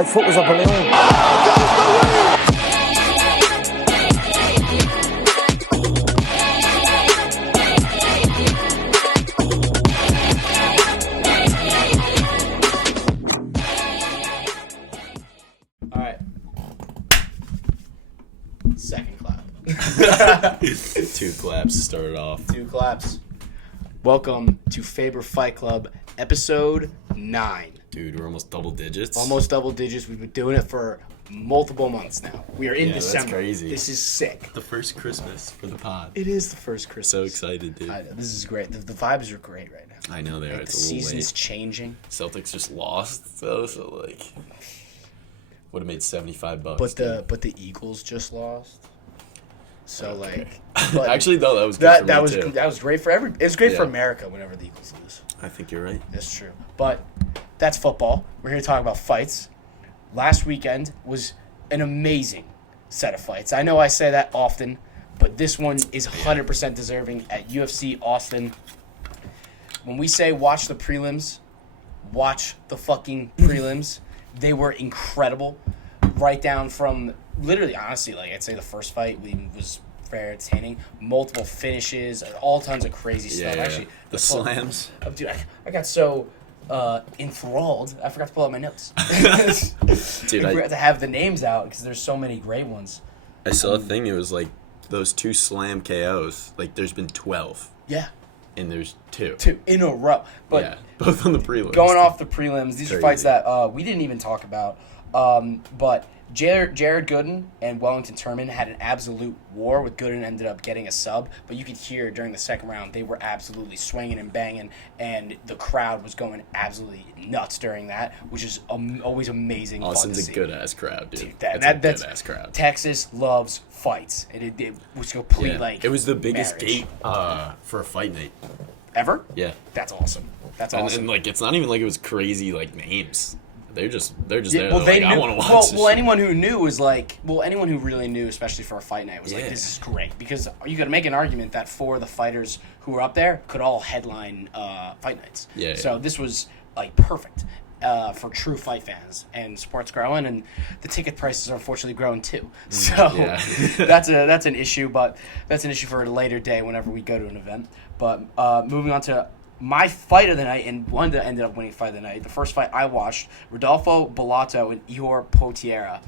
My foot was a balloon. All right. Second clap. 2 claps started off. 2 claps. Welcome to Faber Fight Club, episode 9. Dude, we're almost double digits. Almost double digits. We've been doing it for multiple months now. We are in December. That's crazy. This is sick. The first Christmas for the pod. It is the first Christmas. So excited, dude. I know, this is great. The vibes are great right now. I know they are. The It's a little season's late. changing. Celtics just lost, so like would have made $75. But the Eagles just lost. So Okay. but Actually, though, that was good for me, that was too. that was great for it was great for Yeah. America whenever the Eagles lose. I think you're right. That's true. But that's football. We're here to talk about fights. Last weekend was an amazing set of fights. I know I say that often, but this one is 100% deserving at UFC Austin. When we say watch the prelims, watch the fucking prelims. They were incredible. Right down from literally, honestly, like I'd say the first fight was very entertaining. Multiple finishes, all tons of crazy stuff. Yeah, Actually, the slams. Dude, I got so enthralled, I forgot to pull out my notes. Dude, I forgot to have the names out because there's so many great ones. I saw a thing. It was like those 2 slam KOs. Like there's been 12, Yeah, and there's 2. 2 in a row. But yeah, both on the prelims. going off the prelims, these are Crazy. fights that we didn't even talk about. But Jared Gooden and Wellington Turman had an absolute war. With Gooden ended up getting a sub, but you could hear during the second round they were absolutely swinging and banging, and the crowd was going absolutely nuts during that, which is always amazing. Austin's fun to a see. good ass crowd, dude. Dude, that's a good ass crowd. Texas loves fights, and it was complete It was the biggest marriage. gate for a fight night. Ever. Yeah. That's awesome. That's And, awesome. and like it's not even like it was crazy like names. They're just Yeah, there. well, They're they like, knew. I want to watch Well, this well, shit. anyone who knew was like, anyone who really knew, especially for a fight night, was like, Yeah. this is great because you could make an argument that 4 of the fighters who were up there could all headline fight nights. Yeah, So yeah. this was like perfect for true fight fans, and sports growing, and the ticket prices are unfortunately growing too. So yeah. that's an issue, but that's an issue for a later day whenever we go to an event. But moving on to my fight of the night, and one that ended up winning fight of the night. The first fight I watched, Rodolfo Bellato and Ihor Potieria.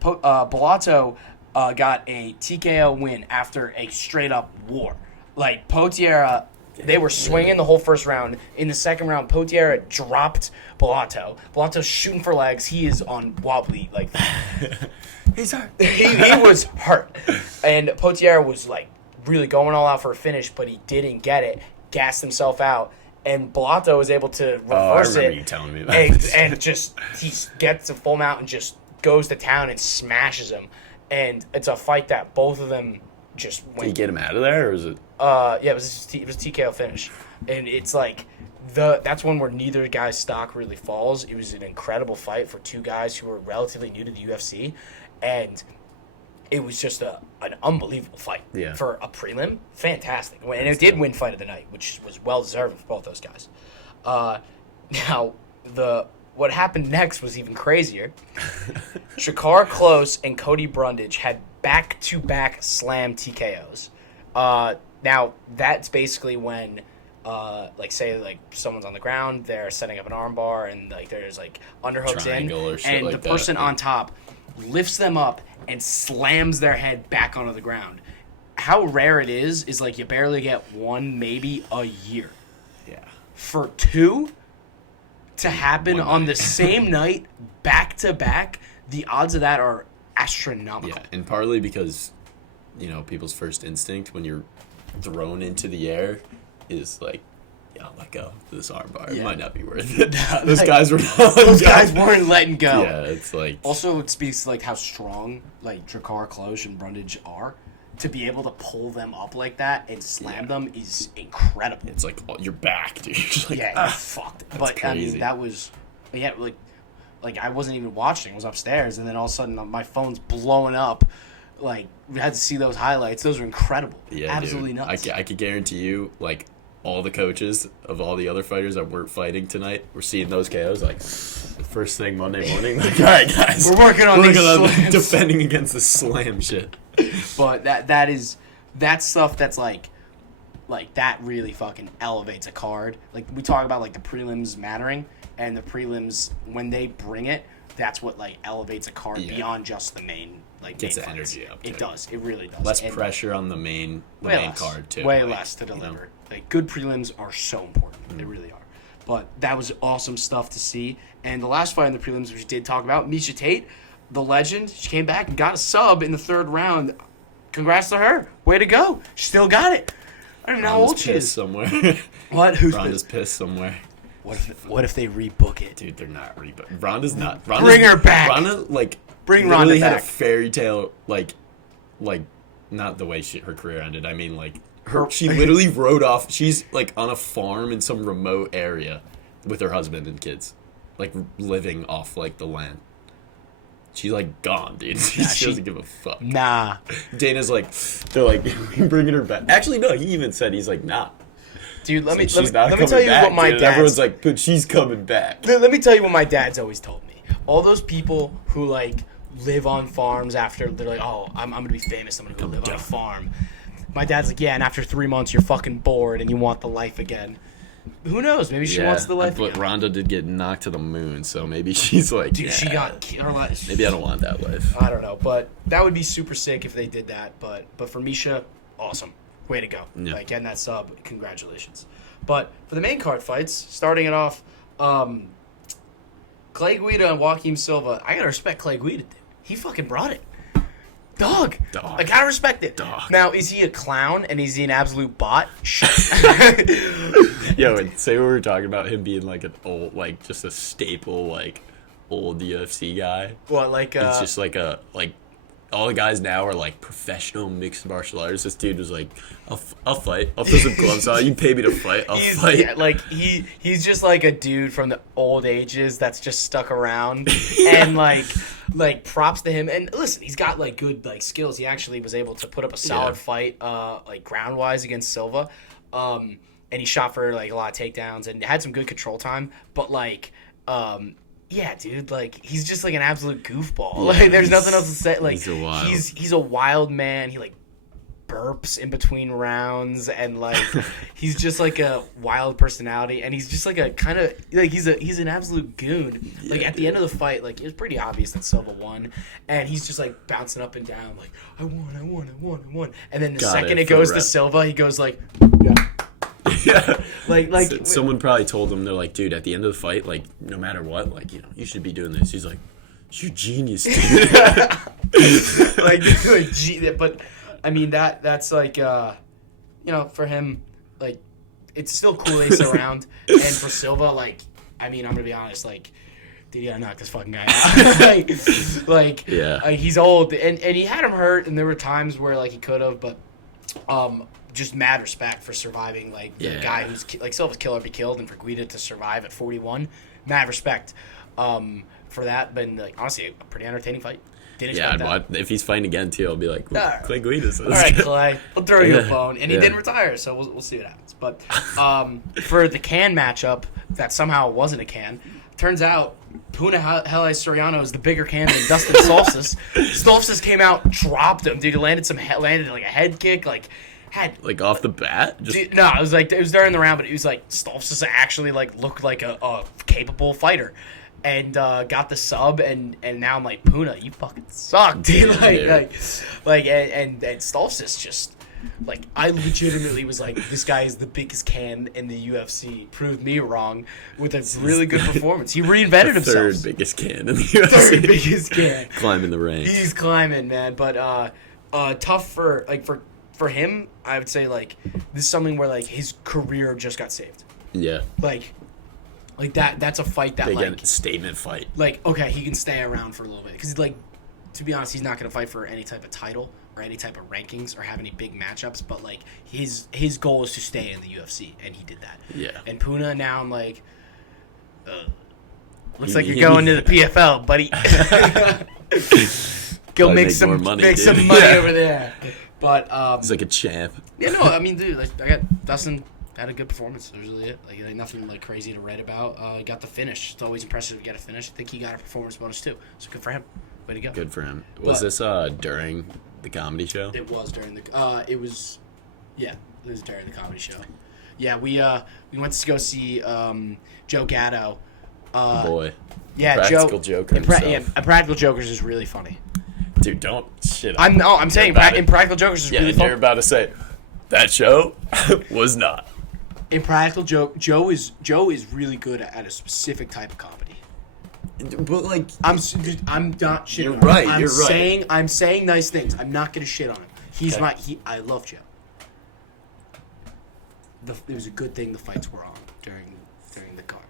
Bellato got a TKO win after a straight-up war. Like, Potieria, they were swinging the whole first round. In the second round, Potieria dropped Bellato. Bellato's shooting for legs. He is on wobbly, like... He's hurt. he was hurt. And Potieria was, like, really going all out for a finish, but he didn't get it. Gassed himself out, and Bellato was able to reverse I remember it. you telling me about and, this. and just he gets to full mount and just goes to town and smashes him. And it's a fight that both of them just went. Did you get him out of there, or was it? Yeah, it was a TKO finish, and it's like that's one where neither guy's stock really falls. It was an incredible fight for 2 guys who were relatively new to the UFC, and it was just an unbelievable fight for a prelim. Fantastic. And it did win fight of the night, which was well-deserved for both those guys. Now, what happened next was even crazier. Shakar Close and Cody Brundage had back-to-back slam TKOs. Now, that's basically when, say someone's on the ground, they're setting up an armbar, and there's underhooks Triangle in, or shit and like the person that. on top lifts them up and slams their head back onto the ground. How rare it is you barely get one, maybe a year. Yeah. For 2 to happen One on night. the same night, back to back, the odds of that are astronomical. Yeah, and partly because, people's first instinct when you're thrown into the air is like, yeah, I'll let go of this armbar. It Yeah. might not be worth it. No, Those guys were not. Those guys weren't letting go. Yeah, it's like. Also, it speaks to how strong Drakkar Klose and Brundage are. To be able to pull them up like that and slam them is incredible. It's like you're back, dude. You're just like, You're fucked. But crazy. I mean, that was, I wasn't even watching. I was upstairs, and then all of a sudden my phone's blowing up. We had to see those highlights. Those were incredible. Yeah, absolutely dude. nuts. I could guarantee you, all the coaches of all the other fighters that weren't fighting tonight were seeing those KOs like first thing Monday morning. Like, all right, guys, we're working on defending against the slam shit. But that's stuff that's like that really fucking elevates a card. Like we talk about like the prelims mattering, and the prelims when they bring it, that's what like elevates a card beyond just the main. Like gets the energy up. It does. It really does. Less pressure on the main card too. Way less to deliver. You know? Like good prelims are so important. They really are. But that was awesome stuff to see. And the last fight in the prelims, which we did talk about, Miesha Tate, the legend, she came back and got a sub in the third round. Congrats to her. Way to go. She still got it. I don't even know how old she is. Somewhere. What? Who's Ronda's pissed somewhere. What if they rebook it? Dude, they're not rebooking. Ronda's not. Bring her back. Ronda, like, bring Ronda back. Had a fairy tale, like, not the way her career ended. I mean, like, she literally rode off. She's, like, on a farm in some remote area with her husband and kids. Like, living off, like, the land. She's, like, gone, dude. She doesn't give a fuck. Nah. Dana's like, they're like, we're bringing her back. Actually, no, he even said, he's like, nah. Dude, let me tell you back, what my dad. dad. Everyone's like, but she's coming back. Let me tell you what my dad's always told me. All those people who like live on farms after they're like, oh, I'm gonna be famous. I'm gonna go live on a farm. My dad's like, yeah, and after 3 months you're fucking bored and you want the life again. Who knows? Maybe she wants the life again. But Ronda did get knocked to the moon, so maybe she's like, dude, she got her life. Maybe I don't want that life. I don't know, but that would be super sick if they did that. But for Miesha, awesome. Way to go. Yeah. Like, getting that sub, congratulations. But for the main card fights, starting it off, Clay Guida and Joaquim Silva. I gotta respect Clay Guida, dude. He fucking brought it. Dog. I gotta respect it. Dog. Now, is he a clown and is he an absolute bot? Yo, and say we were talking about him being like an old, like just a staple, like old UFC guy. What, like it's just like all the guys now are like professional mixed martial artists. This dude was like, I'll fight. I'll put some gloves on. You pay me to fight. I'll fight. Yeah, like he's just like a dude from the old ages that's just stuck around. And like props to him. And listen, he's got like good like skills. He actually was able to put up a solid fight like ground wise against Silva. And he shot for like a lot of takedowns and had some good control time. But like yeah, dude, like he's just like an absolute goofball. Yeah, like there's nothing else to say. Like he's a wild man. He like burps in between rounds and like he's just like a wild personality and he's just like a kind of like he's an absolute goon. Like at the end of the fight, like it was pretty obvious that Silva won and he's just like bouncing up and down like I won. And then the second it goes to Silva, he goes like yeah. like someone probably told him, they're like, dude, at the end of the fight, like no matter what, like, you know, you should be doing this. He's like, you're genius, dude. But I mean that's like you know, for him, like it's still cool that he's around. And for Silva, like I mean, I'm gonna be honest, like dude, you gotta knock this fucking guy out. like he's old and he had him hurt and there were times where like he could have, but just mad respect for surviving, like the guy who's like Silva's kill or be killed, and for Guida to survive at 41, mad respect for that. But like honestly, a pretty entertaining fight. Didn't expect that. If he's fighting again too, I'll be like, Clay Guida's. All right, Clay, I'll throw you a bone, and he didn't retire, so we'll see what happens. But for the can matchup, that somehow wasn't a can. Turns out Puna Hele Soriano is the bigger can than Dustin Solstice. Solstice came out, dropped him, dude. Landed like a head kick, like. Like off the bat? No, it was during the round, but it was like Stolfs actually like looked like a capable fighter, and got the sub, and now I'm like, Puna, you fucking suck, dude. And Stolfs is just like, I legitimately was like, this guy is the biggest can in the UFC. Proved me wrong with a really good performance. He reinvented himself. Third biggest can in the UFC. Third biggest can. Climbing the ranks. He's climbing, man. But tough for him, I would say, like, this is something where, like, his career just got saved. Yeah. Like that's a fight that, big statement fight. Like, okay, he can stay around for a little bit. Because, like, to be honest, he's not going to fight for any type of title or any type of rankings or have any big matchups. But, like, his goal is to stay in the UFC, and he did that. Yeah. And Puna, now I'm like, looks like you're going to the PFL, buddy. Go make some money over there. But he's like a champ. Yeah, no, I mean, dude, like, I got Dustin had a good performance. That was really it. Like nothing like crazy to write about. Got the finish. It's always impressive to get a finish. I think he got a performance bonus too. So good for him. Way to go. Good for him. Was this during the comedy show? It was during the. It was during the comedy show. Yeah, we went to go see Joe Gatto. Boy. Yeah, Practical Joker himself. Practical Jokers is really funny. Dude, don't shit. I'm saying Impractical Jokers is really funny. You're about to say that show was not. Impractical Joke. Joe is really good at a specific type of comedy. But like, I'm not shitting. You're on right. Him. You're right. I'm saying nice things. I'm not gonna shit on him. I love Joe. It was a good thing the fights were on during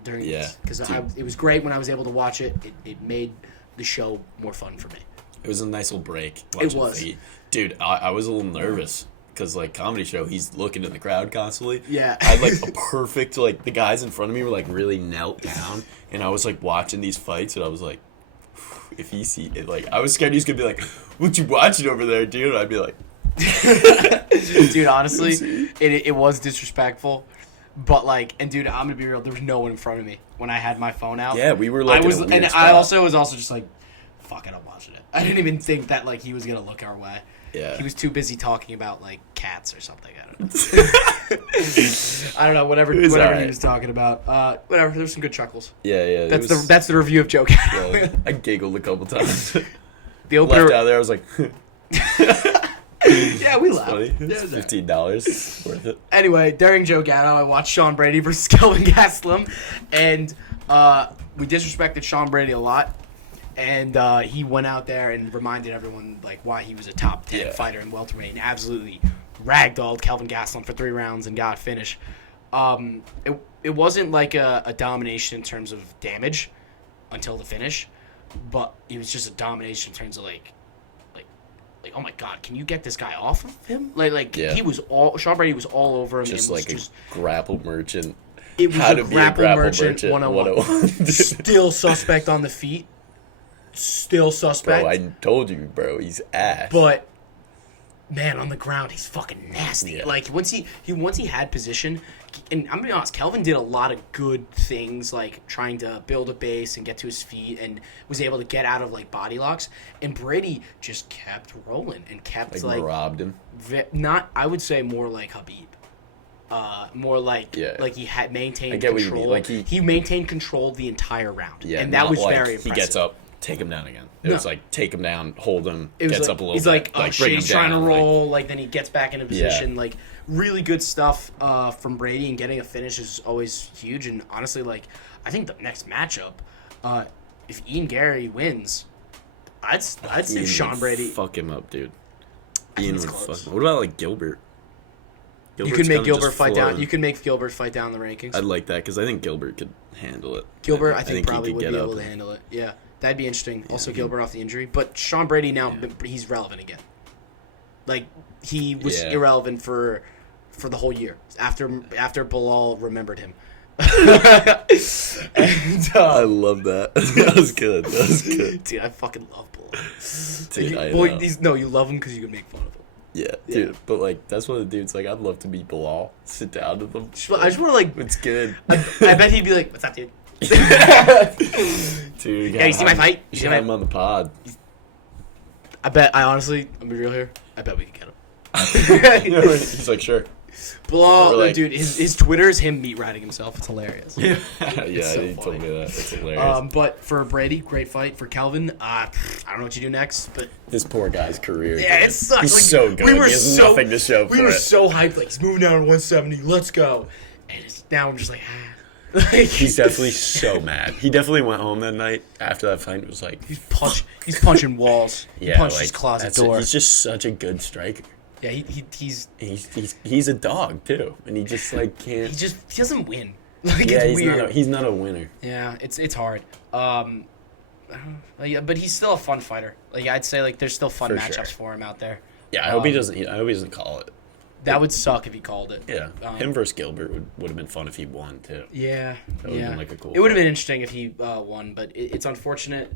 this because it was great when I was able to watch it. It made the show more fun for me. It was a nice little break. It was. Dude, I was a little nervous because, like, comedy show, he's looking in the crowd constantly. Yeah. I had, like, a perfect, like, the guys in front of me were, like, really knelt down. And I was, like, watching these fights, and I was like, if he see it, like, I was scared he was going to be like, what you watching over there, dude? And I'd be like. Dude, honestly, it was disrespectful. But, like, and dude, I'm going to be real, there was no one in front of me when I had my phone out. Yeah, we were, like, I also was just like, fuck it, I'm watching it. I didn't even think that, like, he was going to look our way. Yeah. He was too busy talking about, like, cats or something. I don't know. I don't know, whatever he was talking about. Whatever, there's some good chuckles. Yeah. That's the review of Joe Gatto. Yeah, I giggled a couple times. The opener... Left out there, I was like... Yeah, we laughed. Funny. It's $15 worth it. Anyway, during Joe Gatto, I watched Sean Brady versus Kelvin Gastelum, and we disrespected Sean Brady a lot. And he went out there and reminded everyone like why he was a top 10 fighter in welterweight, and absolutely ragdolled Kelvin Gastelum for 3 rounds and got a finish. It wasn't like a domination in terms of damage until the finish, but it was just a domination in terms of like oh my god, can you get this guy off of him? He was Sean Brady was all over him. Just like a grapple merchant. It was a grapple merchant 101. Still suspect on the feet. Still suspect. Bro, I told you, bro, he's ass. But man, on the ground, he's fucking nasty. Yeah. Like once he had position, and I'm gonna be honest, Kelvin did a lot of good things, like trying to build a base and get to his feet, and was able to get out of like body locks. And Brady just kept rolling and kept like robbed him. I would say more like Habib. More like he had maintained control. What you mean. Like he maintained control the entire round. Yeah, and that was very impressive. He gets up. Take him down again. It was like take him down, hold him, gets up a little bit. He's like bring him trying down, to roll, like then he gets back into position. Like really good stuff from Brady, and getting a finish is always huge. And honestly, like I think the next matchup, if Ian Gary wins, I'd say Sean Brady. Fuck him up, dude. Ian would fuck him. What about like Gilbert? You could make Gilbert fight down. You could make Gilbert fight down the rankings. I'd like that because I think Gilbert could handle it. Gilbert, I think probably would be able to handle it. Yeah. That'd be interesting. Also, Gilbert off the injury. But Sean Brady now, he's relevant again. Like, he was irrelevant for the whole year after Bilal remembered him. And, I love that. That was good. Dude, I fucking love Bilal. Dude, you love him because you can make fun of him. Yeah, dude. But, like, that's one of the dudes, like, I'd love to meet Bilal. Sit down with him. I just want to, like... It's good. I bet he'd be like, what's up, dude? Dude, you see my fight? You should have him on the pod. I honestly, I'm be real here. I bet we could get him. He's like, sure. Bilal, like, dude, his Twitter is him meat riding himself. It's hilarious. Yeah, so he told me that. It's hilarious. But for Brady, great fight. For Kelvin, I don't know what you do next, but this poor guy's career. Yeah, it sucks. He's so good. He has nothing to show for it. We were so hyped. Like he's moving down to 170. Let's go. And now I'm just like. He's definitely so mad. He definitely went home that night after that fight and was like... He's punching walls. He punched his closet door. He's just such a good striker. Yeah, he's a dog, too. And he just, like, can't... He doesn't win. Like, yeah, it's weird. He's not a winner. Yeah, it's hard. But he's still a fun fighter. Like, I'd say, like, there's still fun matchups for him out there. Yeah, I hope he doesn't call it. That would suck if he called it. Yeah, him versus Gilbert would have been fun if he won too. Yeah, that would have been like a cool. It would have been interesting if he won, but it's unfortunate.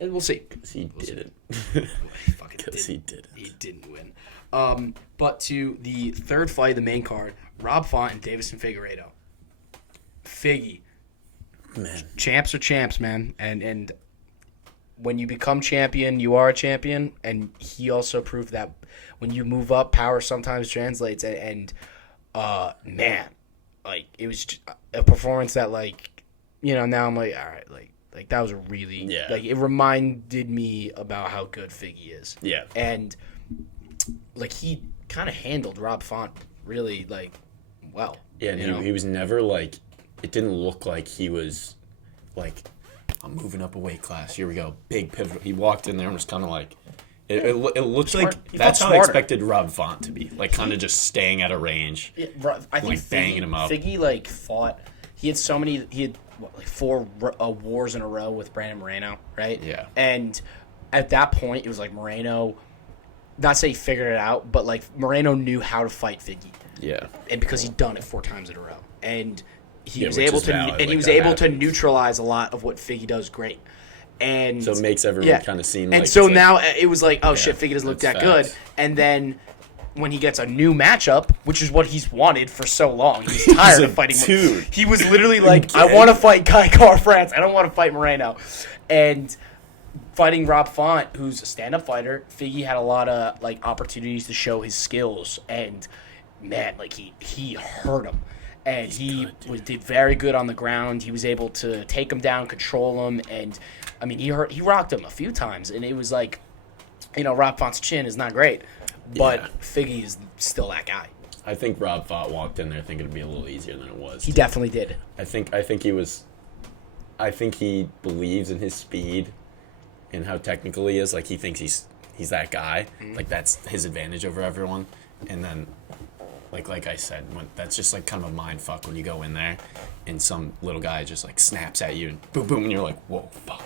And we'll see. Because he didn't. Because he didn't. He didn't win. But to the third fight of the main card, Rob Font and Davison Figueiredo. Figgy. Man. Champs are champs, man. And when you become champion, you are a champion. And he also proved that when you move up, power sometimes translates. And man, like, it was a performance that, like, you know, now I'm like, all right, like that was a really, like, it reminded me about how good Figgy is. Yeah. And, like, he kind of handled Rob Font really, like, well. Yeah, and he was never, like, it didn't look like he was, like, I'm moving up a weight class. Here we go. Big pivot. He walked in there and was kind of like, it looks like that's how I expected Rob Font to be. Like, kind of just staying at a range. Yeah, I think like, banging him up. Figgy, like, fought. He had so many, like 4 wars in a row with Brandon Moreno, right? Yeah. And at that point, it was like Moreno, not say he figured it out, but, like, Moreno knew how to fight Figgy. Yeah. And because he'd done it 4 times in a row. And he was which able is to, valid, and like, he was that able to happens. neutralize a lot of what Figgy does great. And So it makes everyone kind of seem like... And so it's like, now it was like, oh, shit, Figgy doesn't look that that's good. facts. And then when he gets a new matchup, which is what he's wanted for so long, he's tired of fighting. Dude. He was literally like, I want to fight Kai Car-France. I don't want to fight Moreno. And fighting Rob Font, who's a stand-up fighter, Figgy had a lot of, like, opportunities to show his skills. And, man, like, he hurt him. And did very good on the ground. He was able to take him down, control him, and I mean he rocked him a few times. And it was like, you know, Rob Font's chin is not great, but Figgy is still that guy. I think Rob Font walked in there thinking it'd be a little easier than it was. He definitely did. I think he believes in his speed and how technical he is. Like, he thinks he's that guy. Mm-hmm. Like, that's his advantage over everyone. And then, like I said, that's just, like, kind of a mind fuck when you go in there and some little guy just, like, snaps at you and boom, boom, and you're like, whoa, fuck.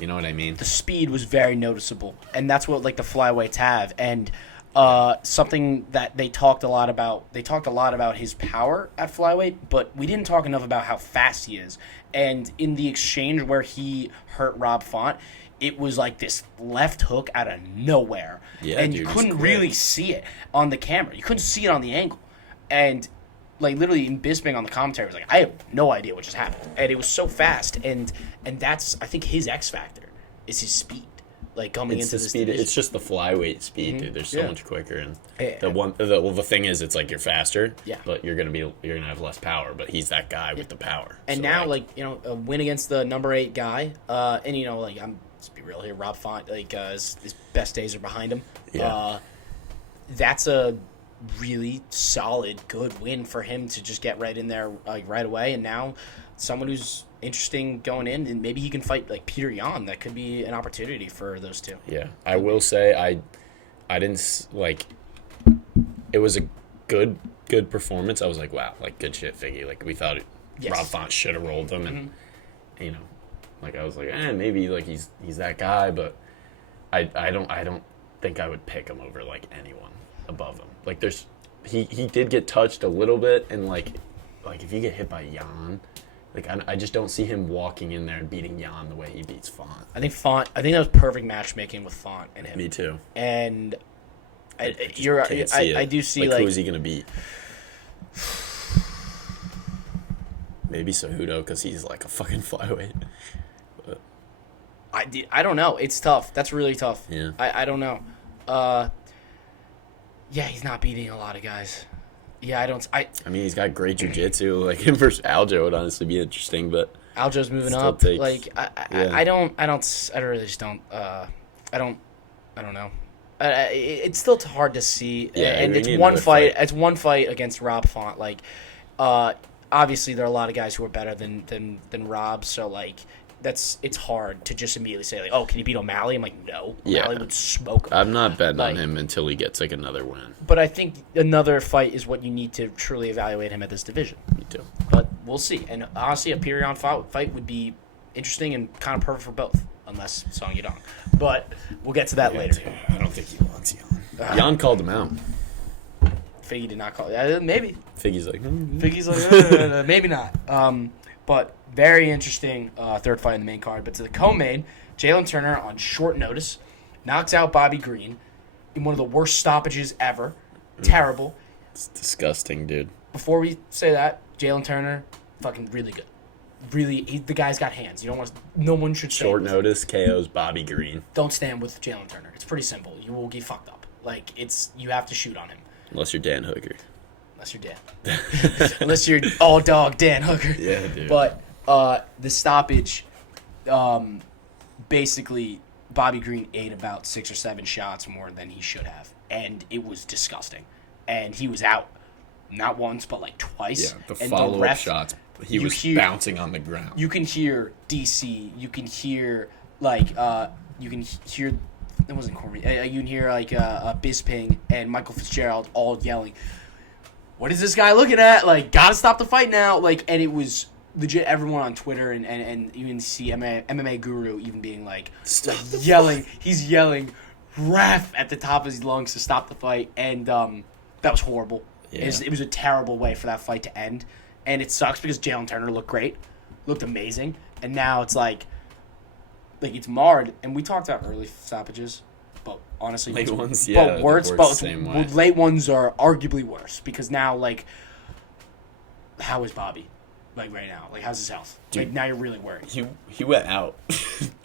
You know what I mean? The speed was very noticeable, and that's what, like, the flyweights have. And something that they talked a lot about. They talked a lot about his power at flyweight, but we didn't talk enough about how fast he is. And in the exchange where he hurt Rob Font, it was like this left hook out of nowhere. Yeah, and dude, you couldn't really see it on the camera. You couldn't see it on the angle. And, like, literally in Bisping on the commentary was like, I have no idea what just happened. And it was so fast. And that's, I think, his X factor is his speed. Like, coming into this division. It's just the flyweight speed, dude. They're so much quicker. And Yeah. the thing is, it's like you're faster, Yeah. but you're gonna have less power. But he's that guy with the power. And So, now, like, you know, a win against the number 8 guy. And, you know, like, let's be real here, Rob Font, like, his best days are behind him. Yeah. That's a really solid, good win for him to just get right in there, like, right away. And now someone who's interesting going in, and maybe he can fight, like, Peter Yan. That could be an opportunity for those two. Yeah, I will say I didn't like. It was a good performance. I was like, wow, like, good shit, Figgy. Like, we thought Rob Font should have rolled him, and you know, like, I was like, maybe, like, he's that guy, but I don't think I would pick him over, like, anyone above him. Like, he did get touched a little bit, and like if you get hit by Yan, like, I just don't see him walking in there and beating Yan the way he beats Font. I think that was perfect matchmaking with Font and him. Me too. And I do see, like, like, who is he gonna beat? Maybe Cejudo, because he's like a fucking flyweight. But I don't know. It's tough. That's really tough. Yeah. I don't know. Yeah, he's not beating a lot of guys. Yeah, I mean, he's got great jiu-jitsu. Like, him versus Aljo would honestly be interesting, but Aljo's moving still up. takes- Like, I really just don't. I don't know. It's still hard to see. Yeah, and we it's need one another fight. fight. It's one fight against Rob Font. Like, obviously there are a lot of guys who are better than Rob. So, like, it's hard to just immediately say, like, oh, can you beat O'Malley? I'm like, no. Yeah. O'Malley would smoke him. I'm not betting Like- on him until he gets, like, another win. But I think another fight is what you need to truly evaluate him at this division. Me too. But we'll see. And honestly, a Pyrion fight would be interesting and kind of perfect for both, unless Song Yadong. But we'll get to that later. I don't think he wants Yan. Yan called him out. Figgy did not call it. Maybe. Figgy's like, Figgy's like, maybe not. But very interesting third fight in the main card. But to the co-main, Jalen Turner on short notice knocks out Bobby Green in one of the worst stoppages ever. Terrible. It's disgusting, dude. Before we say that, Jalen Turner, fucking really good. Really, the guy's got hands. You don't want. No one should stand Short with notice KO's Bobby Green. Don't stand with Jalen Turner. It's pretty simple. You will get fucked up. Like you have to shoot on him. Unless you're Dan Hooker. Unless you're Dan. Unless you're all dog Dan Hooker. Yeah, dude. But the stoppage, basically, Bobby Green ate about 6 or 7 shots more than he should have, and it was disgusting. And he was out, not once but like twice. Yeah, the and follow-up shots. He was bouncing on the ground. You can hear DC. You can hear like you can hear. It wasn't Corey. You can hear like Bisping and Michael Fitzgerald all yelling, "What is this guy looking at? Like, gotta stop the fight now!" Like, and it was legit. Everyone on Twitter and you can see MMA Guru even being like yelling. He's yelling, "Ref!" at the top of his lungs to stop the fight, and that was horrible. Yeah. It was a terrible way for that fight to end, and it sucks because Jalen Turner looked great, looked amazing, and now it's like it's marred. And we talked about early stoppages, but honestly, late ones, yeah, late ones are arguably worse because now how is Bobby? Like right now, like how's his health? Dude, like now you're really worried. He went out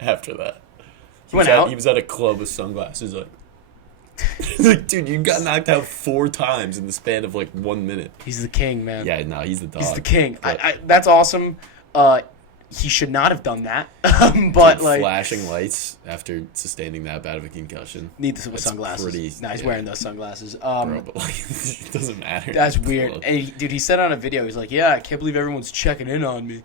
after that. He went out? He was at a club with sunglasses, like, dude, you got knocked out 4 times in the span of like 1 minute. He's the king, man. Yeah, no, he's the dog. He's the king. That's awesome. He should not have done that. But dude, like flashing lights after sustaining that bad of a concussion. Need this with sunglasses. He's wearing those sunglasses. Bro, but like, it doesn't matter. That's weird. And dude, he said on a video, he's like, "Yeah, I can't believe everyone's checking in on me."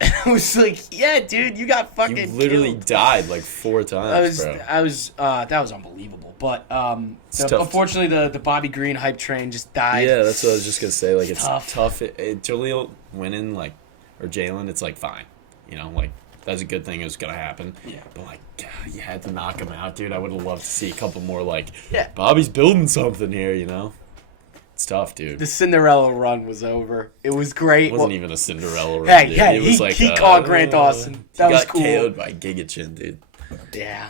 And I was like, "Yeah, dude, you got fucking You literally killed." died like 4 times, bro. That was unbelievable. But unfortunately, the Bobby Green hype train just died. Yeah, that's what I was just gonna say. Like, it's tough. Tough. Winning, like, or Jalen, it's like fine, you know, like that's a good thing. It was gonna happen. Yeah. But like, God, you had to knock him out, dude. I would have loved to see a couple more. Like, yeah, Bobby's building something here, you know. It's tough, dude. The Cinderella run was over. It was great. It wasn't even a Cinderella run. Dude. Hey, it was like, he caught Grant Dawson. That was cool. He got KO'd by Gigachin, dude. Yeah.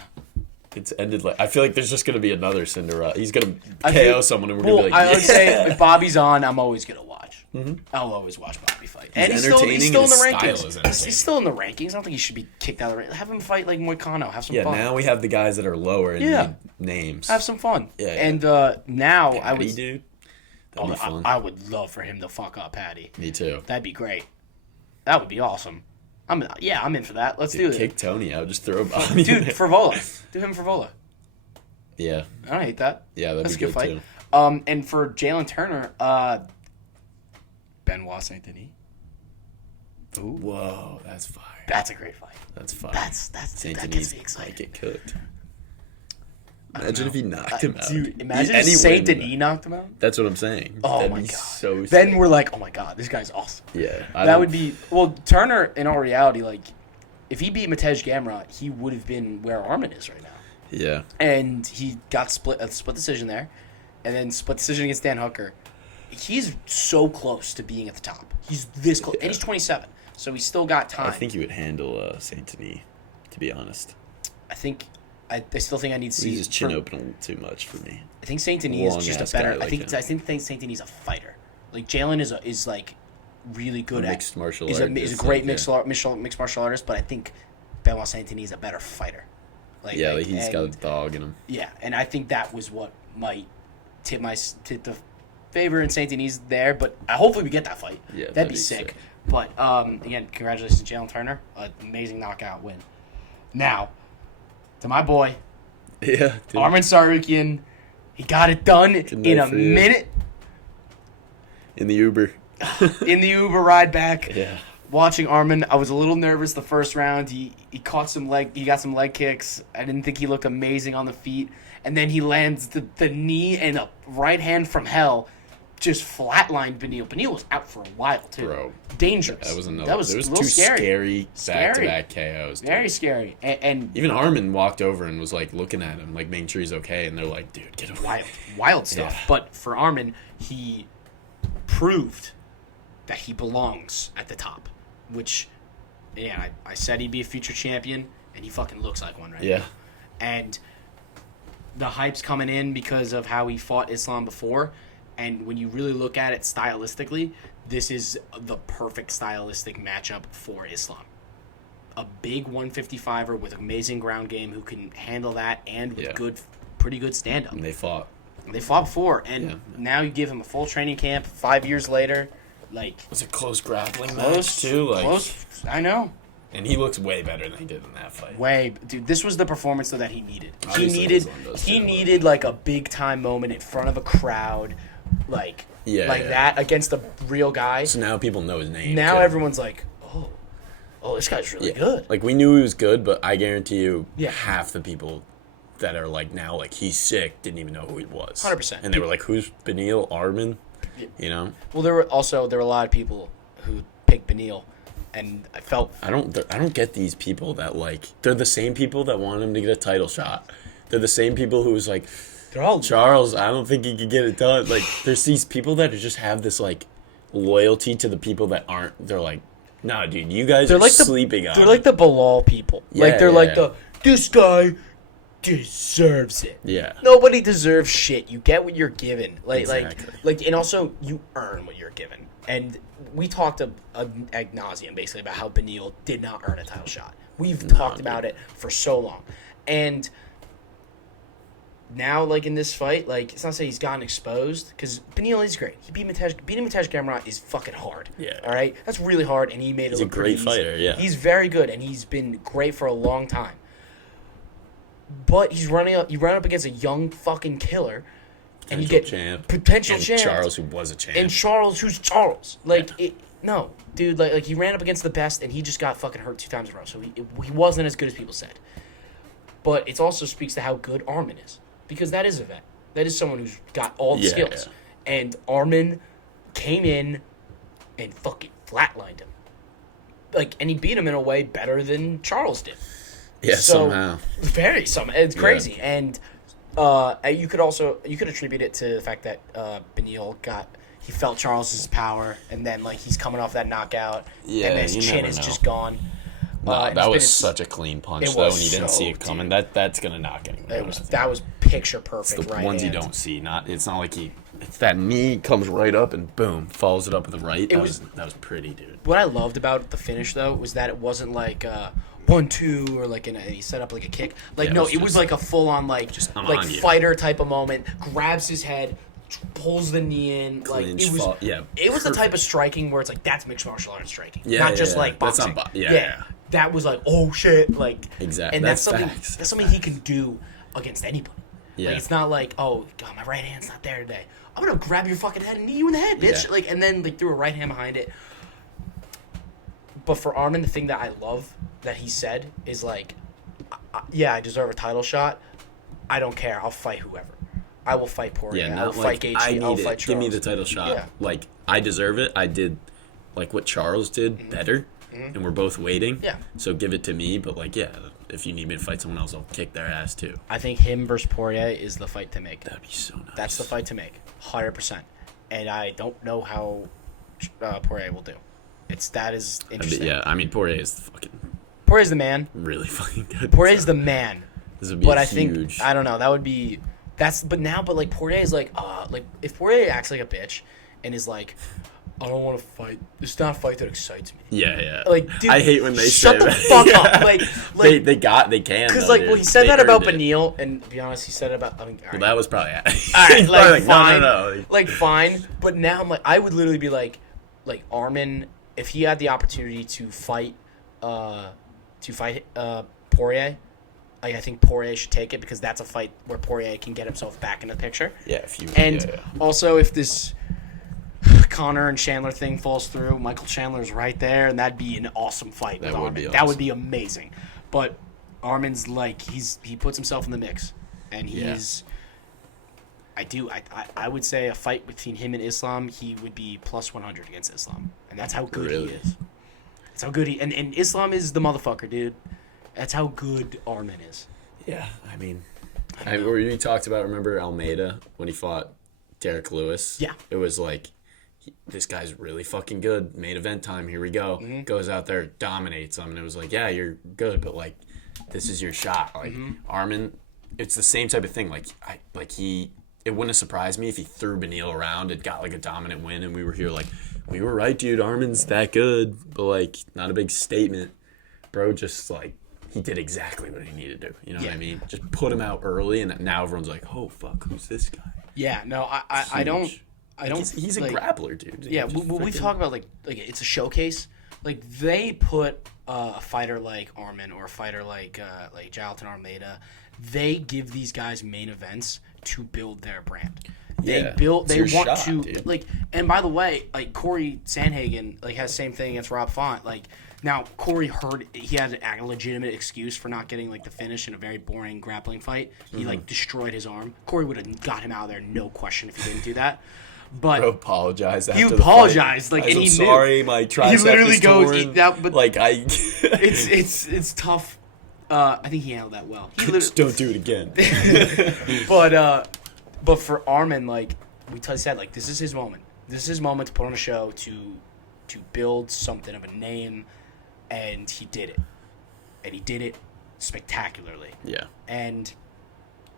It's ended like I feel like there's just gonna be another Cinderella. He's gonna KO someone, and we're gonna be like, I would say if Bobby's on, I'm always gonna watch. Mm-hmm. I'll always watch Bobby fight. He's still in the rankings. He's still in the rankings. I don't think he should be kicked out of the rankings. Have him fight like Moicano. Have some fun. Yeah, now we have the guys that are lower and need names. Have some fun. Yeah. And now Patty, I would, dude. That'd be fun. I would love for him to fuck up Patty. Me too. That'd be great. That would be awesome. I'm in for that. Let's do it. Kick Tony out. Just throw Bobby. Dude, Frivola. Do him Frivola. Yeah. I don't hate that. Yeah, that'd That's be a good fight. Too. And for Jalen Turner, Benoit Saint Denis. Ooh. Whoa, that's fire. That's a great fight. That's fire. That gets me excited. Might get cooked. Imagine if he knocked him out. Dude, imagine if Saint Denis knocked him out. That's what I'm saying. Oh That'd my be god. So then sick. we're like, oh my god, this guy's awesome. Yeah. That would be Turner. In all reality, like, if he beat Matej Gamrot, he would have been where Armin is right now. Yeah. And he got a split decision there, and then split decision against Dan Hooker. He's so close to being at the top. He's this close, and he's 27, so he's still got time. I think he would handle Saint Denis, to be honest. I still think I need to see. He's his chin open a little too much for me. I think Saint Denis is just a better. Like I think Saint Denis is a fighter. Like Jalen is like really good mixed at martial arts. He's a great mixed martial artist, but I think Benoit Saint Denis is a better fighter. He's got a dog in him. Yeah, and I think that was what might tip the favor in Saint Denis there. But hopefully we get that fight. Yeah, that'd be sick. But again, congratulations, Jalen Turner, an amazing knockout win. Now, to my boy, yeah, dude. Armin Tsarukyan, he got it done in a minute. In the Uber. In the Uber ride back. Yeah. Watching Armin, I was a little nervous the first round. He got some leg kicks. I didn't think he looked amazing on the feet. And then he lands the knee and a right hand from hell, just flatlined Beneil. Beneil was out for a while too. Bro, dangerous. That was another. That was there was a little two scary back-to-back KOs. Dude. Very scary. And even Armin walked over and was like looking at him, like making sure he's okay. And they're like, "Dude, get away." Wild stuff. Yeah. But for Armin, he proved that he belongs at the top. Which, yeah, I said he'd be a future champion. and he fucking looks like one right Yeah. now. And the hype's coming in because of how he fought Islam before, and when you really look at it stylistically, this is the perfect stylistic matchup for Islam. A big 155er with amazing ground game who can handle that and with pretty good stand-up. And they fought. They fought before, and now you give him a full training camp 5 years later. Like, It was a close grappling match, too. Like, close. I know. And he looks way better than he did in that fight. Dude, this was the performance though that he needed. Obviously, He needed like a big time moment in front of a crowd, like that against a real guy. So now people know his name. Now too. everyone's like, oh, this guy's really good. Like, we knew he was good, but I guarantee you, Yeah. half the people that are like now, like, he's sick, didn't even know who he was. 100%. And they were like, who's Beneil Armin? Yeah. You know? Well, there were a lot of people who picked Beneil, and I felt I don't get these people that, like, they're the same people that want him to get a title shot. They're the same people who was like, they're all Charles, I don't think he could get it done. Like, there's these people that just have this, like, loyalty to the people that aren't. They're like, nah, dude, you guys are like sleeping on They're him. like the Bilal people. Yeah, like, they're yeah, like yeah. this guy deserves it. Yeah. Nobody deserves shit. You get what you're given. Exactly. And also you earn what you're given. And we talked ad nauseum basically about how Beneil did not earn a title shot. We've talked about it for so long. And now, like, in this fight, like, it's not to say he's gotten exposed, because Beneil is great. Beating Matej Gamrot is fucking hard. Yeah. All right? That's really hard, and he made it look pretty easy. He's a great fighter, yeah. He's very good, and he's been great for a long time. But you run up against a young fucking killer, and you get potential champ. Charles, who was a champ. And Charles, who's Charles. No, dude, like he ran up against the best, and he just got fucking hurt 2 times in a row, so he wasn't as good as people said. But it also speaks to how good Armin is. Because that is a vet. That is someone who's got all the skills. Yeah. And Armin came in and fucking flatlined him. Like, and he beat him in a way better than Charles did. Yeah, somehow. Somehow. It's crazy. Yeah. And you could attribute it to the fact that Beneil he felt Charles's power, and then, like, he's coming off that knockout, and his chin is just gone. No, that was such a clean punch, though, and you didn't see it coming. That's gonna knock anyone. That was picture perfect. It's the right ones hand. you don't see. It's not like it's that knee comes right up and boom, follows it up with the right. That was pretty, dude. What I loved about the finish, though, was that it wasn't like 1-2 or like he set up like a kick. Like, yeah, it was like a full on like fighter type of moment. Grabs his head, pulls the knee in. Clinch, it was the type of striking where it's like that's mixed martial arts striking, not just like boxing. That's not that was like, oh shit, like exactly. And that's something he can do against anybody. Yeah. Like, it's not like, oh god, my right hand's not there today. I'm gonna grab your fucking head and knee you in the head, bitch. Yeah. Like, and then like threw a right hand behind it. But for Armin, the thing that I love that he said is like, I deserve a title shot. I don't care. I'll fight whoever. I will fight Poirier. Yeah, I'll fight Gaethje. I'll fight Charles. Give me the title shot. Yeah. Like, I deserve it. I did like what Charles did better. And we're both waiting. Yeah. So give it to me. But, like, if you need me to fight someone else, I'll kick their ass, too. I think him versus Poirier is the fight to make. That'd be so nice. That's the fight to make. 100%. And I don't know how Poirier will do. That is interesting. I mean, Poirier is Poirier's the man. Really fucking good. Poirier's the man. This would be huge. I think, I don't know, that would be... But like, Poirier is like, if Poirier acts like a bitch and is like, I don't want to fight. It's not a fight that excites me. Yeah. Like, dude, I hate when they shut say the fuck up. Like they can. Because he said that about Beneil, and to be honest, he said it about. That was probably. All right, like fine, no. Like fine. But now I'm like, I would literally be like Armin, if he had the opportunity to fight Poirier. I think Poirier should take it because that's a fight where Poirier can get himself back in the picture. Yeah, also if this Conor and Chandler thing falls through, Michael Chandler's right there, and that'd be an awesome fight with Armin. That would be amazing. But Armin's like he puts himself in the mix, and he's. I would say a fight between him and Islam, he would be plus 100 against Islam, and that's how good he is. That's how good and Islam is the motherfucker, dude. That's how good Armin is. Yeah, I mean, we talked about, remember Almeida when he fought Derek Lewis? Yeah. It was like, this guy's really fucking good. Main event time, here we go. Mm-hmm. Goes out there, dominates him, and it was like, yeah, you're good, but like, this is your shot. Like Armin, it's the same type of thing. It wouldn't have surprised me if he threw Beneil around and got like a dominant win, and we were here like, we were right, dude. Armin's that good, but like not a big statement, bro. Just like he did exactly what he needed to do. You know what I mean? Just put him out early, and now everyone's like, oh fuck, who's this guy? Yeah, no, I don't. He's a grappler, dude. Yeah, we talk about like it's a showcase. Like they put a fighter like Armin or a fighter like Jailton Almeida. They give these guys main events to build their brand. They want shot, to dude. like. And by the way, like Corey Sandhagen like has the same thing against Rob Font. Like now Corey he had a legitimate excuse for not getting like the finish in a very boring grappling fight. He like destroyed his arm. Corey would have got him out of there, no question, if he didn't do that. But Bro apologized. He apologized, like, and I'm he sorry, my tricep he literally is goes, torn. but like I, it's tough. I think he handled that well. Just don't do it again. But for Armin, like we said, like this is his moment. This is his moment to put on a show to build something of a name, and he did it, and he did it spectacularly. Yeah. And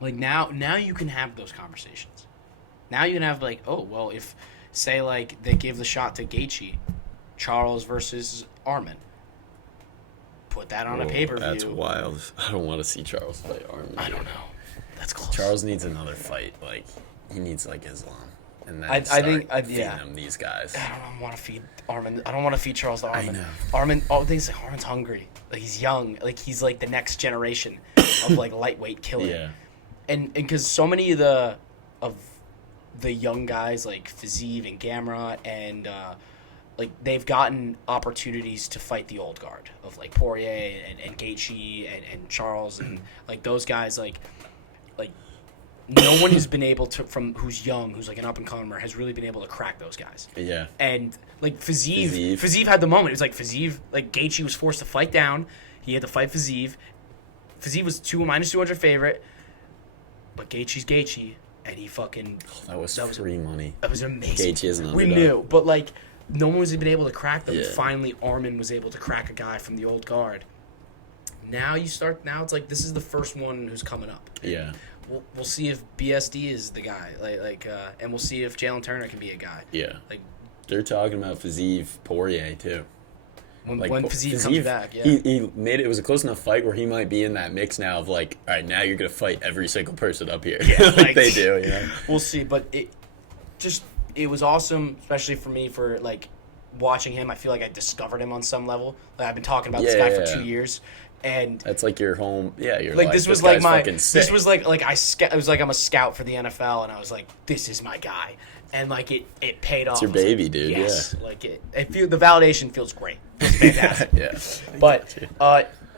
like now you can have those conversations. Now you can have like, oh well, if say like they gave the shot to Gaethje, Charles versus Armin. Put that on a pay-per-view. That's wild. I don't want to see Charles fight Armin. I don't know. That's close. Charles needs another fight. Like he needs like Islam, and then I think feeding him these guys. I don't want to feed Armin. I don't want to feed Charles to Armin. I know. Armin. All things like Armin's hungry. Like he's young. Like he's like the next generation of like lightweight killer. Yeah. And because so many of the young guys like Fiziev and Gamrot and like they've gotten opportunities to fight the old guard of like Poirier and Gaethje and Charles and like those guys like no one has been able to from who's young, who's like an up and comer, has really been able to crack those guys. Yeah. And like Fiziev had the moment. It was like Fiziev, like Gaethje was forced to fight down. He had to fight Fiziev. Fiziev was -200 favorite, but Gaethje's Gaethje, and he fucking. That was free money. That was amazing. Gaethje is an We underdog. knew, but like no one was been able to crack them. Yeah. Finally, Armin was able to crack a guy from the old guard. Now it's like this is the first one who's coming up. Yeah. We'll see if BSD is the guy, and we'll see if Jalen Turner can be a guy. Yeah. Like They're talking about Fiziev Poirier too. when Like, Fiziev comes back, yeah. He made it. It was a close enough fight where he might be in that mix now of like, all right, now you're gonna fight every single person up here, like they do. You know. We'll see, but it was awesome, especially for me for like watching him. I feel like I discovered him on some level. Like I've been talking about this guy for 2 years. And that's like your home. Yeah, you're like this was like my. fucking sick. This was like it was like I'm a scout for the NFL, and I was like, this is my guy, and like it paid off. It's your baby, dude. Yes, Yeah. like the validation feels great. It's fantastic. Yeah. But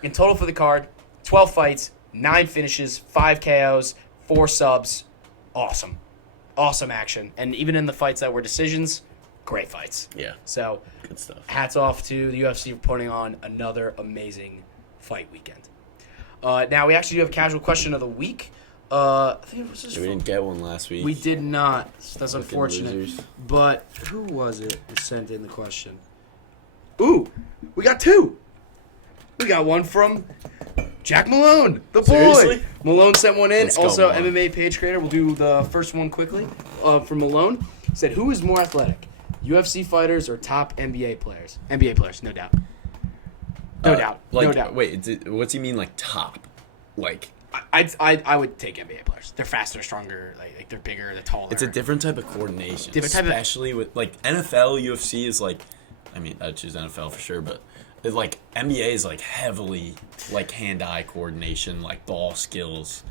in total for the card, 12 fights, 9 finishes, 5 KOs, 4 subs, awesome action, and even in the fights that were decisions, great fights. Yeah. So Good stuff. hats off to the UFC for putting on another amazing fight weekend. Now we actually do have a casual question of the week. I think it was just We didn't get one last week. we did not. That's Fucking unfortunate. losers. But who was it who sent in the question? Ooh, we got 2. We got one from Jack Malone, the boy. Seriously? Malone sent one in. Let's go, Also, Malone. MMA page creator. We'll do the first one quickly. From Malone, said, "Who is more athletic, UFC fighters or top NBA players? NBA players, no doubt. No doubt. Like, No doubt. wait, what's he mean? Like top? Like I would take NBA players. They're faster, stronger. Like they're bigger, they're taller. it's a different type of coordination. Different type of- especially with like NFL, UFC is like. I mean, I'd choose NFL for sure, but like NBA is like heavily like hand-eye coordination, like ball skills.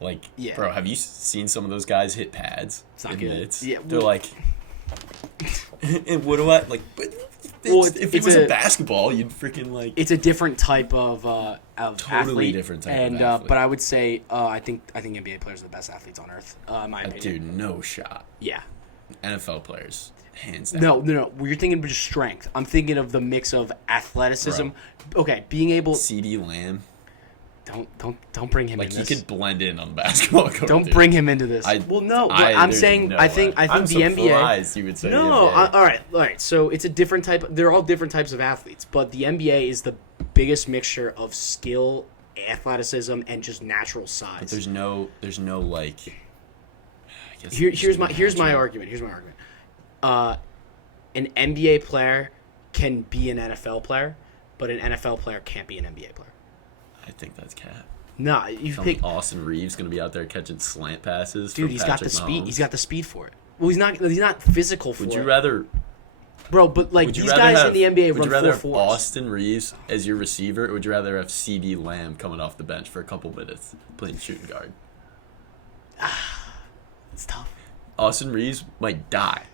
Like, Yeah. bro, have you seen some of those guys hit pads? It's not in good. mitts? Yeah, They're well- like, and what do I like? But Well, if it it's was a a- basketball, you'd freaking like. It's a different type of athlete, different type of and athlete. but I would say I think NBA players are the best athletes on earth. In my opinion. Dude, no shot. Yeah. NFL players, hands down. No. You're thinking of just strength. I'm thinking of the mix of athleticism. Okay, being able. CD Lamb, Don't bring him like in he this. could blend in on the basketball court. Don't dude. bring him into this. There's I'm saying no I think way. I'm the NBA. surprised you would say No, the NBA. all right. So it's a different type. They're all different types of athletes, but the NBA is the biggest mixture of skill athleticism and just natural size. But there's no like. I guess Here's my argument. An NBA player can be an NFL player, but an NFL player can't be an NBA player. I think that's cap. No, you pick Austin Reeves gonna be out there catching slant passes. dude. He's got the speed. He's got the speed for it. Well, he's not physical for it. Would you rather, bro? But like these guys in the NBA run 4.4s. Austin Reeves as your receiver, or would you rather have CD Lamb coming off the bench for a couple minutes playing shooting guard? It's tough. Austin Reeves might die.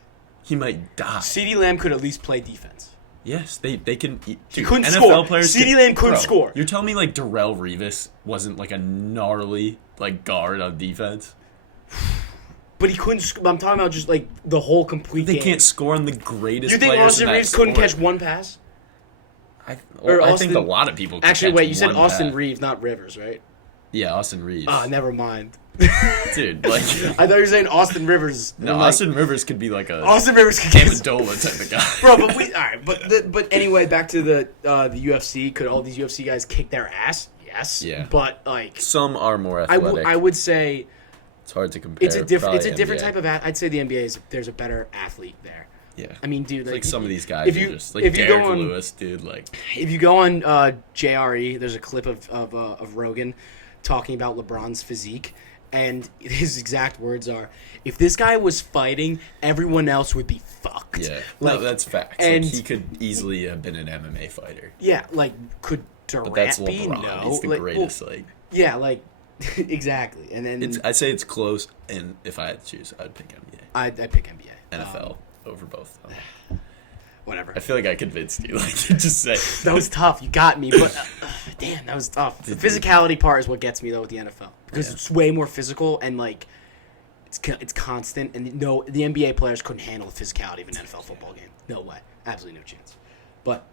He might die. CeeDee Lamb could at least play defense. Yes, they can. Dude, he couldn't NFL score. Players CeeDee Lamb couldn't bro, score. You're telling me like Darrelle Revis wasn't like a gnarly like guard on defense? But he couldn't. I'm talking about just like the whole complete. They game. can't score on the greatest. You think players Austin in that Reeves couldn't sport. catch one pass? I Austin, think a lot of people. Could actually, catch wait. You said one Austin pass. Reeves, not Rivers, right? Yeah, Austin Reeves. Never mind. Dude, like I thought you were saying Austin Rivers. no, I'm like, Austin Rivers could be like a Austin Rivers could catch Amendola type of guy. bro. But all right. But anyway, back to the UFC. Could all these UFC guys kick their ass? Yes. Yeah. But like Some are more athletic. I would say it's hard to compare. it's a different NBA. type of. I'd say the NBA there's a better athlete there. Yeah. I mean, dude, Like some of these guys if you- are just like if you go Derek on- Lewis, dude. Like If you go on JRE, there's a clip of Rogan talking about LeBron's physique, and his exact words are, "If this guy was fighting, everyone else would be fucked." yeah, like, no, that's facts. and- Like, he could easily have been an MMA fighter. yeah, like could But that's Durant be? LeBron. No, He's the like, greatest. well, like yeah, like exactly. And then I'd say it's close, and if I had to choose, I'd pick NBA, I'd pick NBA, NFL over both. Whatever. I feel like I convinced you. Like just say That was tough. You got me, but damn, that was tough. The physicality part is what gets me though with the NFL because it's way more physical and like it's constant. And no, the NBA players couldn't handle the physicality of an NFL football game. No way, absolutely no chance. But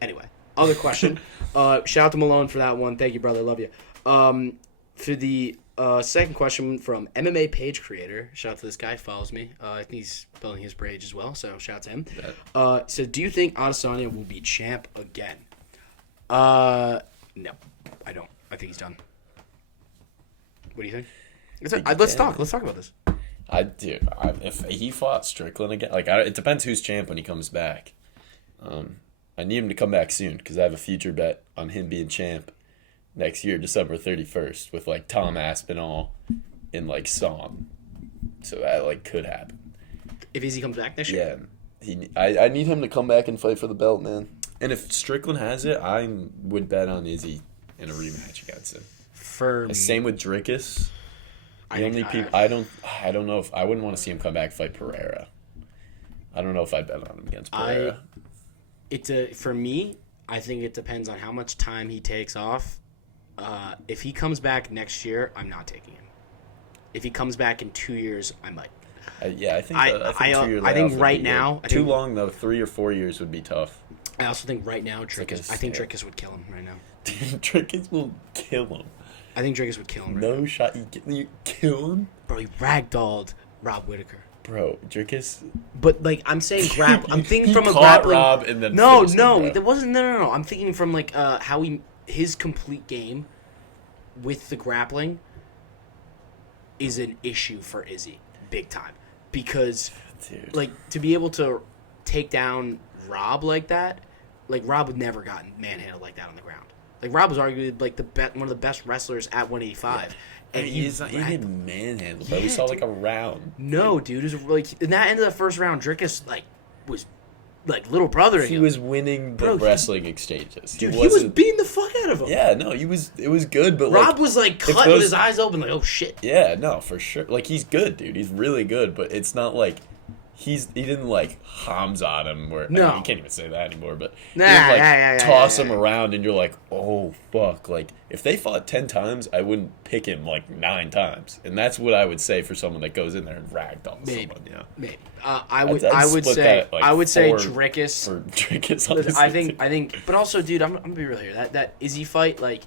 anyway, other question. Shout out to Malone for that one. Thank you, brother. Love you. For the second question from MMApagecreator. Shout out to this guy. Follows me. I think he's building his page as well. So shout out to him. So do you think Adesanya will be champ again? No, I don't. I think he's done. What do you think? Let's talk. Let's talk about this. If he fought Strickland again, it depends who's champ when he comes back. I need him to come back soon because I have a future bet on him being champ next year, December 31st, with like Tom Aspinall and like Song. So that like could happen. If Izzy comes back next year? Yeah. I need him to come back and fight for the belt, man. And if Strickland has it, I would bet on Izzy in a rematch against him. Same with Drickus. I don't know if I wouldn't want to see him come back and fight Pereira. I don't know if I'd bet on him against Pereira. For me, I think it depends on how much time he takes off. If he comes back next year, I'm not taking him. If he comes back in 2 years, I might. I think 2 years. I think right now, too long though. 3 or 4 years would be tough. I also think right now, Drickus would kill him right now. Drickus will kill him. I think Drickus would kill him. No shot. You kill him, bro. He ragdolled Rob Whittaker. Bro, Drickus. But like I'm saying, I'm thinking from a caught grappling. Rob and then no, him, there wasn't. No. I'm thinking from like how his complete game with the grappling is an issue for Izzy, big time, because like to be able to take down Rob like that, like Rob would never gotten manhandled like that on the ground. Like Rob was arguably like one of the best wrestlers at 185. Yeah. And he didn't manhandle, but we saw like a round. No, dude, it was like in that end of the first round, Drickus like was like little brother. He was winning the wrestling exchanges. Dude, he was beating the fuck out of him. Yeah, no, it was good, but Rob was like cut with his eyes open, like, oh shit. Yeah, no, for sure. Like he's good, dude. He's really good, but it's not like he didn't like Hamza on him where you can't even say that anymore, but he didn't toss him around and you're like, oh fuck. Like if they fought 10 times, I wouldn't pick him like 9 times. And that's what I would say for someone that goes in there and ragdolls someone, you know. Maybe. I would say Drickus for Drickus on this I think but also dude, I'm gonna be real here. That Izzy fight, like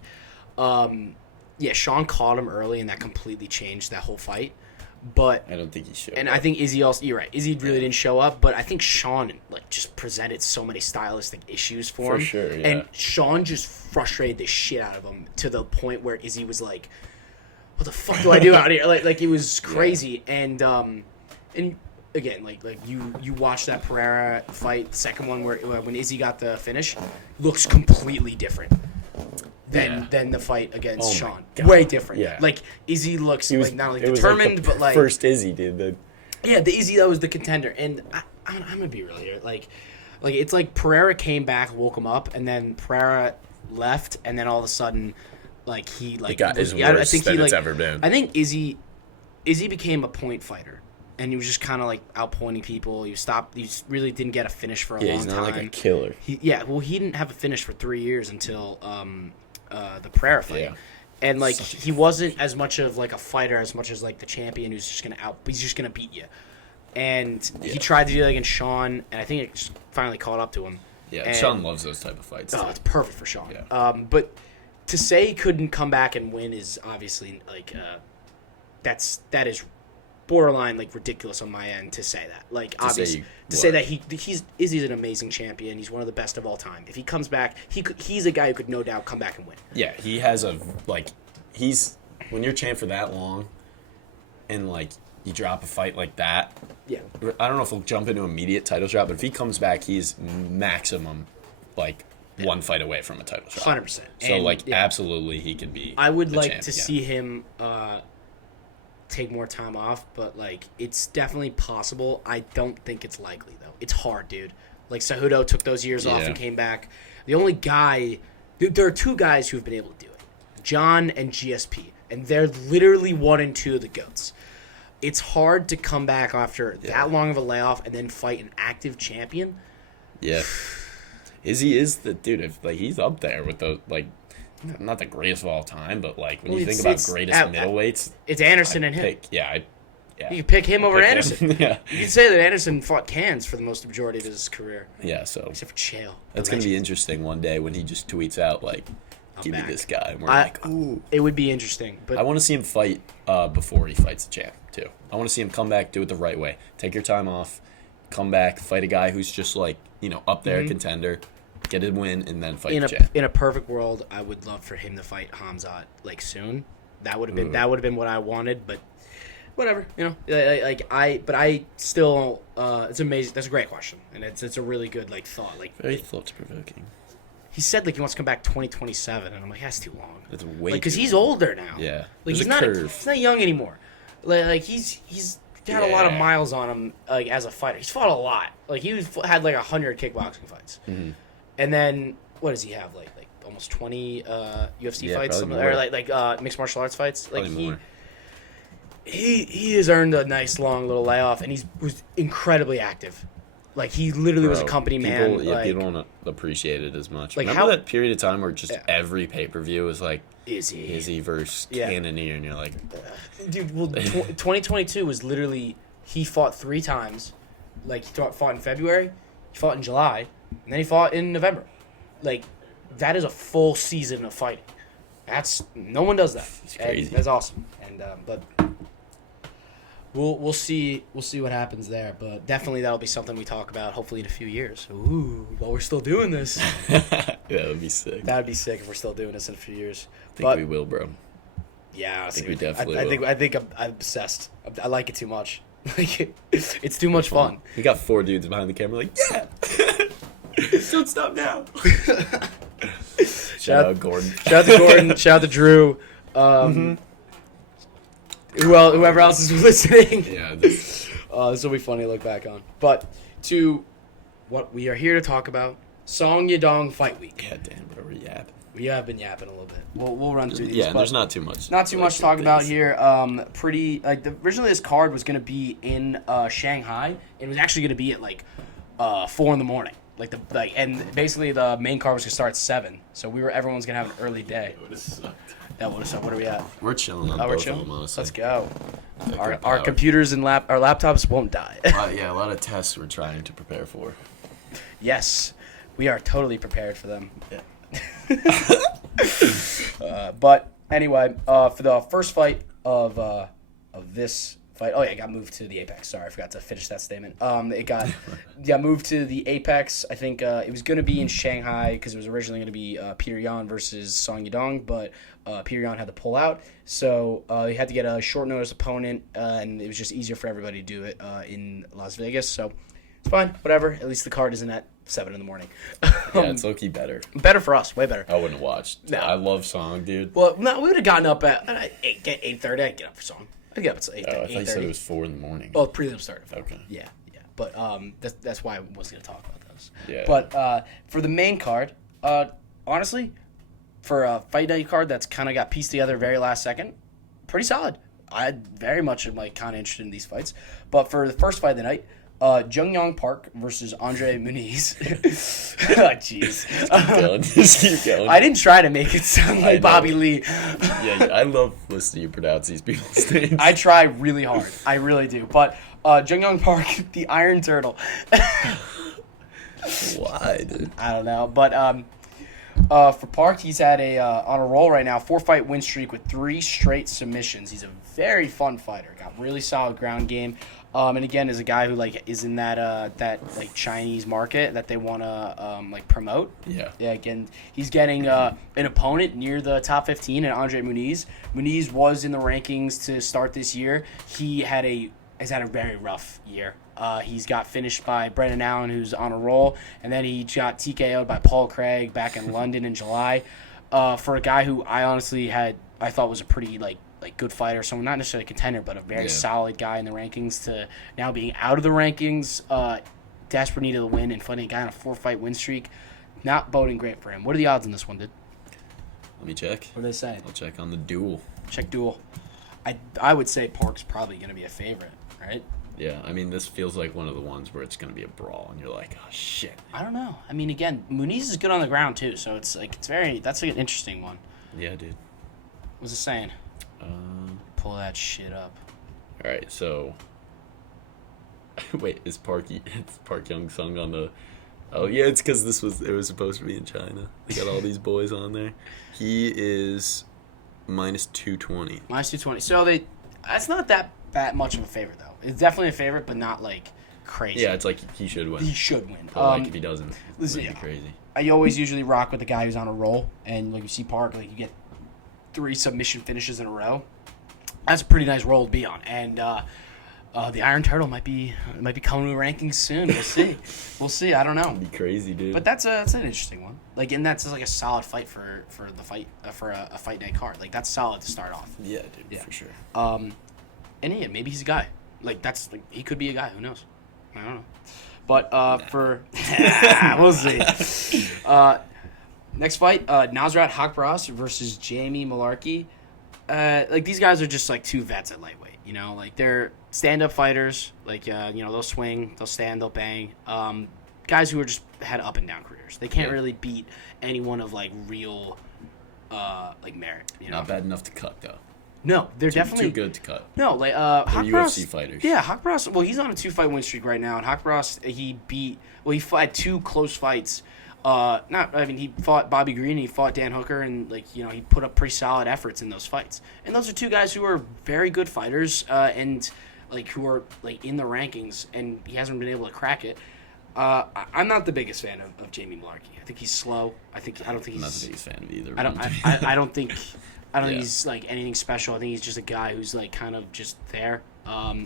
Sean caught him early and that completely changed that whole fight. But I don't think he showed. And up. I think Izzy also. You're right. Izzy really didn't show up, but I think Sean like just presented so many stylistic issues for him. For sure, yeah. And Sean just frustrated the shit out of him to the point where Izzy was like, "What the fuck do I do out here?" Like it was crazy. Yeah. And again, like you watch that Pereira fight, the second one where when Izzy got the finish, looks completely different than the fight against Sean. Way different. Yeah. Like Izzy looks like not only determined, but like first Izzy did the. Yeah, the Izzy that was the contender, and I'm gonna be real here. Like it's like Pereira came back, woke him up, and then Pereira left, and then all of a sudden, like he like got his worst than it's ever been. I think Izzy became a point fighter, and he was just kind of like outpointing people. He stopped. He just really didn't get a finish for a long time. Yeah, he's not like a killer. He didn't have a finish for 3 years until the Pereira fight. Yeah. And like he wasn't as much of like a fighter as much as like the champion who's just he's just gonna beat you. And he tried to do that against Sean, and I think it just finally caught up to him. Yeah, and Sean loves those type of fights. Oh, it's perfect for Sean. Yeah. But to say he couldn't come back and win is obviously like that is borderline like ridiculous on my end to say that. Like obviously to say that Izzy's an amazing champion. He's one of the best of all time. If he comes back, he's a guy who could no doubt come back and win. Yeah, he has when you're champ for that long, and like you drop a fight like that. Yeah. I don't know if he'll jump into immediate title shot, but if he comes back, he's maximum like one fight away from a title shot. 100%. So absolutely, he can be. I would like to see him. Take more time off, but like it's definitely possible. I don't think it's likely though. It's hard, dude. Like Cejudo took those years off and came back. The only guy, there are two guys who've been able to do it, John and GSP, and they're literally 1 and 2 of the GOATs. It's hard to come back after that long of a layoff and then fight an active champion. Yeah, Izzy is the dude. If like he's up there with those like. Not the greatest of all time, but like when you think about greatest middleweights, it's Anderson and him. You can pick him over Anderson. Yeah, you can say that Anderson fought cans for the most majority of his career. Yeah, so except for Chael. That's gonna be interesting one day when he just tweets out like, "Give me this guy," and we're like, "Ooh." It would be interesting, but I want to see him fight before he fights the champ too. I want to see him come back, do it the right way. Take your time off, come back, fight a guy who's just like up there, contender. Get a win and then fight the champ. In a perfect world, I would love for him to fight Hamzat like soon. That would have been what I wanted, but whatever. But I still it's amazing. That's a great question, and it's a really good like thought. Like very thought provoking. He said like he wants to come back 2027, and I'm like that's too long. That's way because he's older now. Yeah, like he's not young anymore. Like he's had a lot of miles on him like as a fighter. He's fought a lot. Like he had like 100 kickboxing fights. Mm-hmm. And then, what does he have? Like almost 20 UFC fights, or like mixed martial arts fights. Like he has earned a nice long little layoff, and was incredibly active. Like he literally was a company man. People don't appreciate it as much. Like remember that period of time where just every pay-per-view was like Izzy versus Cannonier, and you're like, dude. Well, 2022 was literally he fought 3 times. Like he fought in February, he fought in July. And then he fought in November. Like, that is a full season of fighting. No one does that. It's crazy. That's awesome. And but we'll see what happens there. But definitely that'll be something we talk about hopefully in a few years. Ooh, while we're still doing this. Yeah, that'd be sick. That'd be sick if we're still doing this in a few years. I think we will, bro. Yeah, I think we definitely will. I think I'm obsessed. I like it too much. Like it's too much fun. You got 4 dudes behind the camera like, yeah. Don't stop now. Shout out Gordon. Shout out to Gordon. Shout out to Drew. Whoever else is listening. Yeah. This will be funny to look back on. But to what we are here to talk about, Song Yadong Fight Week. Yeah, damn, bro, we're yapping. We have been yapping a little bit. We'll run through these. Yeah, there's not too much. Not too much to talk about here. Originally this card was going to be in Shanghai. It was actually going to be at like 4 in the morning. And basically the main card was gonna start at 7, so everyone's gonna have an early day. It would have sucked. That would have sucked. What are we at? We're chilling on both of them, honestly. Let's go. Our computers and our laptops won't die. A lot of tests we're trying to prepare for. Yes, we are totally prepared for them. Yeah. But anyway, for the first fight of this fight. Oh yeah, it got moved to the Apex. Sorry, I forgot to finish that statement. It got moved to the Apex. I think it was going to be in Shanghai because it was originally going to be Peter Yan versus Song Yadong, but Peter Yan had to pull out, so he had to get a short notice opponent, and it was just easier for everybody to do it in Las Vegas. So it's fine, whatever. At least the card isn't at 7 in the morning. Yeah, it's low-key better. Better for us, way better. I wouldn't have watched. No. I love Song, dude. Well, no, we would have gotten up at 8:30. I'd get up for Song. I'd get up at 8:30. Oh, I thought you said it was 4 in the morning. Well, prelim started. Okay. Yeah. But that's why I was going to talk about those. Yeah. But for the main card, honestly, for a fight night card that's kind of got pieced together very last second, pretty solid. I very much am like kind of interested in these fights. But for the first fight of the night, Jung Park versus Andre Muniz. Oh, jeez. Just keep going. I didn't try to make it sound like Bobby Lee. Yeah, I love listening to you pronounce these people's names. I try really hard. I really do. But Jung Park, the Iron Turtle. Why, dude? I don't know. But for Park, he's had on a roll right now, 4-fight win streak with 3 straight submissions. He's a very fun fighter. Got really solid ground game. And again, is a guy who like is in that like Chinese market that they want to like promote. Yeah. Yeah. Again, he's getting an opponent near the top 15, and Andre Muniz. Muniz was in the rankings to start this year. He has had a very rough year. He's got finished by Brendan Allen, who's on a roll, and then he got TKO'd by Paul Craig back in London in July. For a guy who I thought was a pretty like good fighter, someone not necessarily a contender, but a very solid guy in the rankings, to now being out of the rankings, desperate need of the win and fighting a guy on a 4-fight win streak, not boding great for him. What are the odds on this one, dude? Let me check. What do they say? I'll check on the duel. Check duel. I would say Park's probably going to be a favorite, right? Yeah, I mean, this feels like one of the ones where it's going to be a brawl, and you're like, oh, shit. I don't know. I mean, again, Muniz is good on the ground, too, so that's like an interesting one. Yeah, dude. What's it saying? Pull that shit up. All right, so wait, is Park Young Sung on the? Oh yeah, it's because it was supposed to be in China. They got all these boys on there. He is -220. -220. So that's not that much of a favorite though. It's definitely a favorite, but not like crazy. Yeah, it's like he should win. He should win. But like if he doesn't, listen, it'd be crazy. I always usually rock with the guy who's on a roll, and like you see Park, like you get 3 submission finishes in a row. That's a pretty nice roll to be on, and the Iron Turtle might be coming to rankings soon. We'll see. I don't know. It'd be crazy, dude. But that's an interesting one. Like, and that's like a solid fight for the fight for a fight night card. Like that's solid to start off. Yeah, dude, yeah. For sure. And yeah, maybe he's a guy. Like that's like he could be a guy. Who knows? I don't know. But for we'll see. Next fight, Nasrat Haqparast versus Jamie Malarkey. Like these guys are just like 2 vets at lightweight, you know, like they're stand-up fighters, like they'll swing, they'll stand, they'll bang. Guys who are just had up and down careers. They can't really beat anyone of like real like merit, you know. Not bad enough to cut though. No, they're definitely too good to cut. No, like Haqparast, UFC fighters. Yeah, Haqparast. Well, he's on a 2-fight win streak right now, and Haqparast he had 2 close fights. He fought Bobby Green and he fought Dan Hooker, and he put up pretty solid efforts in those fights. And those are 2 guys who are very good fighters, and like who are like in the rankings, and he hasn't been able to crack it. I'm not the biggest fan of Jamie Malarkey. I think he's slow. I don't think he's not the biggest fan of either. I don't think he's like anything special. I think he's just a guy who's like kind of just there.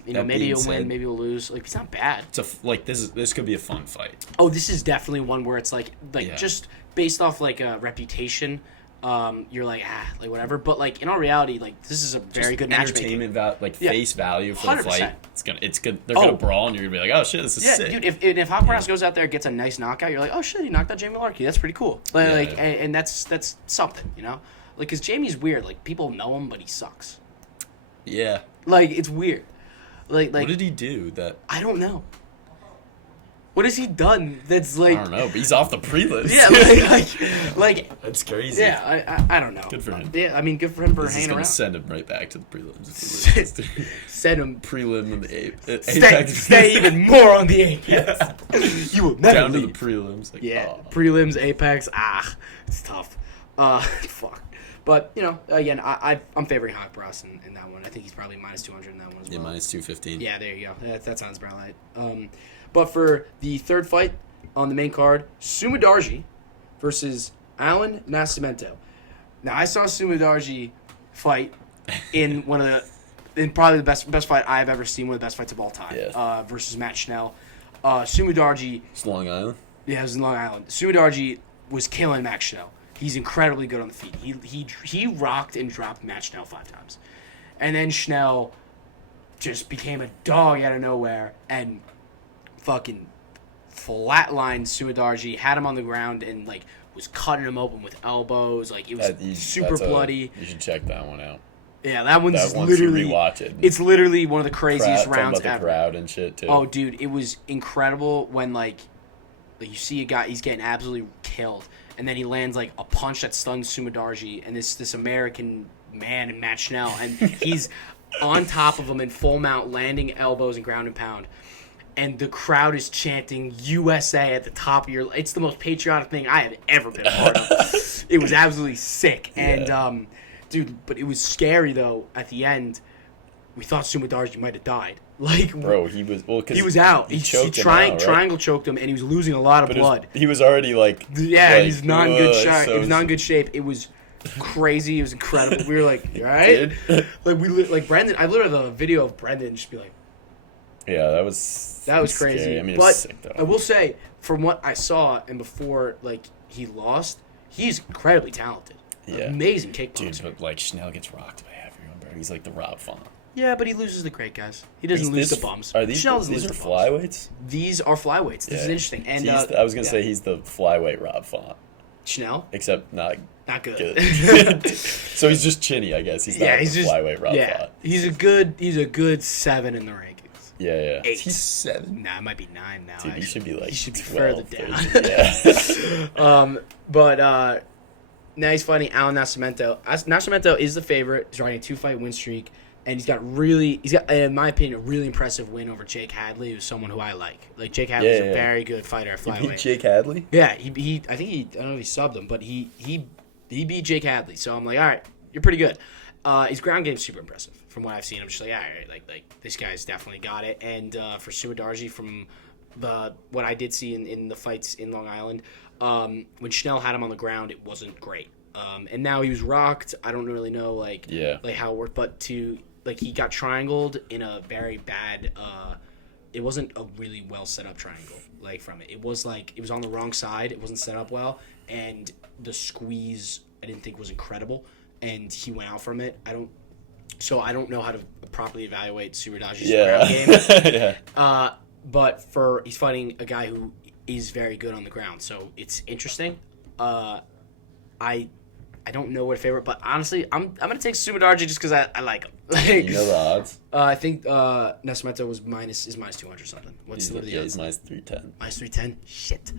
Maybe he'll win, maybe he'll lose. Like, he's not bad. This could be a fun fight. Oh, this is definitely one where it's just based off like a reputation. You're like whatever. But like in all reality, like this is a very good matchmaking. Entertainment face value for 100%. The fight. It's good. They're gonna brawl, and you're gonna be like, oh shit, this is sick. Dude, if Haqparast goes out there and gets a nice knockout, you're like, oh shit, he knocked out Jamie Malarkey. That's pretty cool. And that's something, you know. Like, cause Jamie's weird. Like people know him, but he sucks. Yeah. Like it's weird. Like what did he do that? I don't know. What has he done that's like... I don't know, but he's off the prelims. Yeah, like That's crazy. Yeah, I don't know. Good for him. Yeah, I mean, good for him for hanging around. Send him right back to the prelims. Send him... Prelim and the Stay even more on the Apex. Yeah. You will never leave. To the prelims. Prelims, Apex, it's tough. Fuck. But, again, I'm favoring Hawkbross in that one. I think he's probably minus 200 in that one as well. Yeah, minus 215. Yeah, there you go. That sounds about right. But for the third fight on the main card, Sumidarji versus Alan Nascimento. Now, I saw Sumidarji fight in probably the best fight I've ever seen, one of the best fights of all time, versus Matt Schnell. Sumidarji... It's Long Island? Yeah, it was in Long Island. Sumidarji was killing Matt Schnell. He's incredibly good on the feet. He rocked and dropped Matt Schnell 5 times. And then Schnell just became a dog out of nowhere and fucking flatlined Sumidarji, had him on the ground, and, was cutting him open with elbows. It was super bloody. You should check that one out. Yeah, that one's literally... rewatch it. It's literally one of the craziest rounds ever. The crowd and shit, too. Oh, dude, it was incredible when, you see a guy, he's getting absolutely killed, and then he lands, a punch that stuns Sumidarji, and this American man in Matt Schnell, and he's on top of him in full mount, landing elbows and ground and pound. And the crowd is chanting USA at the top of your... It's the most patriotic thing I have ever been a part of. It was absolutely sick. And, dude, but it was scary, though, at the end. We thought Sumidarji might have died. Bro, he was... Well, he was out. He choked him out, right? Triangle choked him, and he was losing a lot of blood. He was already, he's not in good shape. He was not in good shape. It was crazy. It was incredible. We were like, you all right? Brendan... I literally have a video of Brendan just be like... Yeah, that was crazy. Scary. I mean, but it's sick, though. I will say, from what I saw and before, he lost, he's incredibly talented. Yeah. Amazing kickboxer. Dude, but, Schnell gets rocked by everyone, bro. He's like the Rob Font. Yeah, but he loses the great guys. He doesn't lose the bums. Are these flyweights? These are flyweights. This is interesting. And I was going to say he's the flyweight Rob Font. Schnell? Except not good. So he's just chinny, I guess. He's not the flyweight Rob Font. He's a good 7 in the rankings. Yeah. 8. He's 7? Nah, it might be 9 now. Dude, he should be he should be 12, further down. 13, yeah. But now he's fighting Alan Nascimento. Nascimento is the favorite. He's riding a 2-fight win streak. And he's got, in my opinion, a really impressive win over Jake Hadley, who's someone who I like. Jake Hadley's a very good fighter at flyweight. He beat Jake Hadley? Yeah, I don't know if he subbed him, but he beat Jake Hadley. So I'm like, all right, you're pretty good. His ground game's super impressive from what I've seen. I'm just like, all right, this guy's definitely got it. And for Sumidarji, from what I did see in the fights in Long Island, when Schnell had him on the ground, it wasn't great. And now he was rocked. I don't really know how it worked, but he got triangled in a very bad. It wasn't a really well set up triangle. From it, it was on the wrong side. It wasn't set up well, and the squeeze I didn't think was incredible, and he went out from it. I don't know how to properly evaluate Sumidarji's ground game. But he's fighting a guy who is very good on the ground, so it's interesting. I don't know what favorite, but honestly, I'm gonna take Sumidarji just because I like him. You know the odds? I think Nascimento is minus 200 something. What's the odds? He's minus 310. Minus 310. Shit.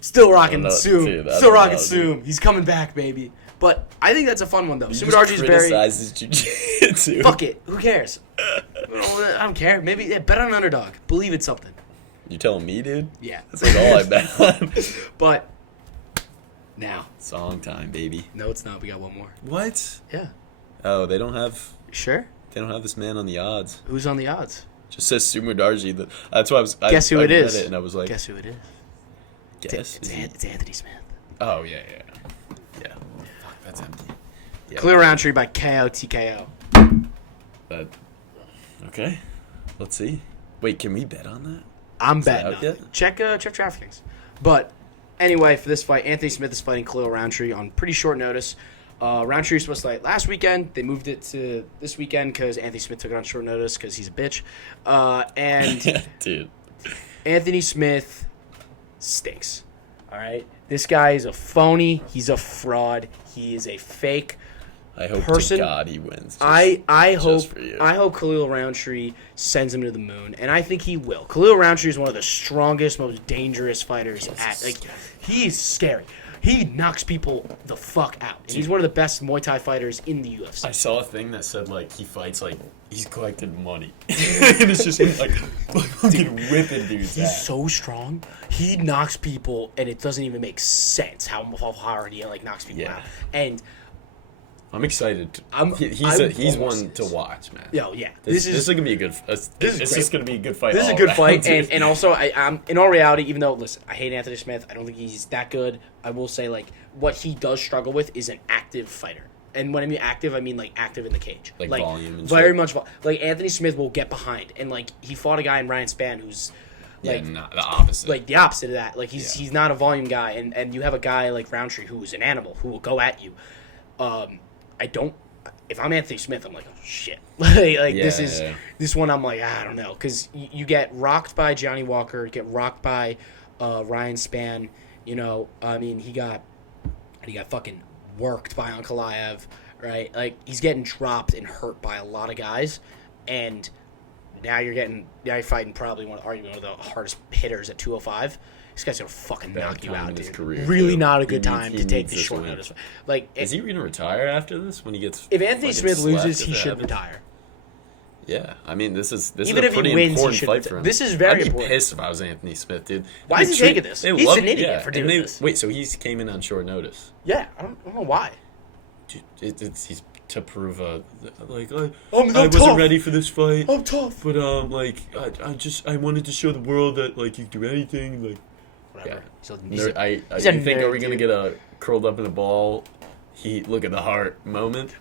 Still rocking Soom. Still rocking Soom. He's coming back, baby. But I think that's a fun one though. Sumidarji's very. Criticizes jiu-jitsu. Fuck it. Who cares? I don't care. Maybe bet on an underdog. Believe it's something. You telling me, dude? Yeah. That's all I bet on. But. Now. Song time, baby. No, it's not. We got one more. What? Yeah. Oh, they don't have... Sure? They don't have this man on the odds. Who's on the odds? Just says Sumidarji. That's why I was... Guess who it is. It and I was like... Guess who it is. Guess? It's Anthony Smith. Oh, yeah. Fuck, that's empty. Yeah, Clear Roundtree by KO TKO. Okay. Let's see. Wait, can we bet on that? I'm betting on it. Check DraftKings. But... Anyway, for this fight, Anthony Smith is fighting Khalil Roundtree on pretty short notice. Roundtree was supposed to fight last weekend. They moved it to this weekend because Anthony Smith took it on short notice because he's a bitch. And dude, Anthony Smith stinks. All right, this guy is a phony. He's a fraud. He is a fake. I hope to God he wins. I hope Khalil Roundtree sends him to the moon, and I think he will. Khalil Roundtree is one of the strongest, most dangerous fighters. He's scary. He knocks people the fuck out. And he's one of the best Muay Thai fighters in the UFC. I saw a thing that said he fights he's collected money, and it's just him fucking whipping dudes. He's so strong. He knocks people, and it doesn't even make sense how hard he knocks people out. And I'm excited. He's one to watch, man. Yo, yeah. This is gonna be a good. This is gonna be a good fight. This is a good fight, and also I'm in all reality. Even though, listen, I hate Anthony Smith. I don't think he's that good. I will say, like, what he does struggle with is an active fighter. And when I mean active, I mean like active in the cage, like volume and very shit. much. Like Anthony Smith will get behind, and like he fought a guy in Ryan Spann who's like not the opposite. Like the opposite of that. Like he's not a volume guy, and you have a guy like Roundtree who's an animal who will go at you. If I'm Anthony Smith, I'm like, oh shit. This one. I'm like, I don't know, because you get rocked by Johnny Walker, get rocked by Ryan Spann. You know, I mean, he got fucking worked by Ankalaev, right? Like he's getting dropped and hurt by a lot of guys, and now you're fighting probably one of the hardest hitters at 205. This guy's gonna fucking knock you out, dude. Really not a good time to take the short notice. Like, is he gonna retire after this when he gets? If Anthony Smith loses, he should retire. Yeah, I mean, this is a even if pretty he wins, important fight for him. This is very important. I'd be pissed if I was Anthony Smith, dude. Why is he taking this? He's an idiot for doing this. Wait, so he came in on short notice? Yeah, I don't know why. Dude, he's to prove I wasn't tough. Ready for this fight. I'm tough, but I wanted to show the world that like you can do anything. Like, whatever. Yeah. You think are we gonna get a curled up in a ball? Look at the heart moment.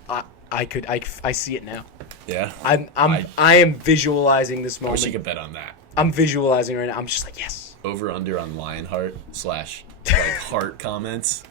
I see it now. Yeah. I am visualizing this moment. I wish you could bet on that. I'm visualizing right now. I'm just like, yes. Over under on Lionheart / heart comments.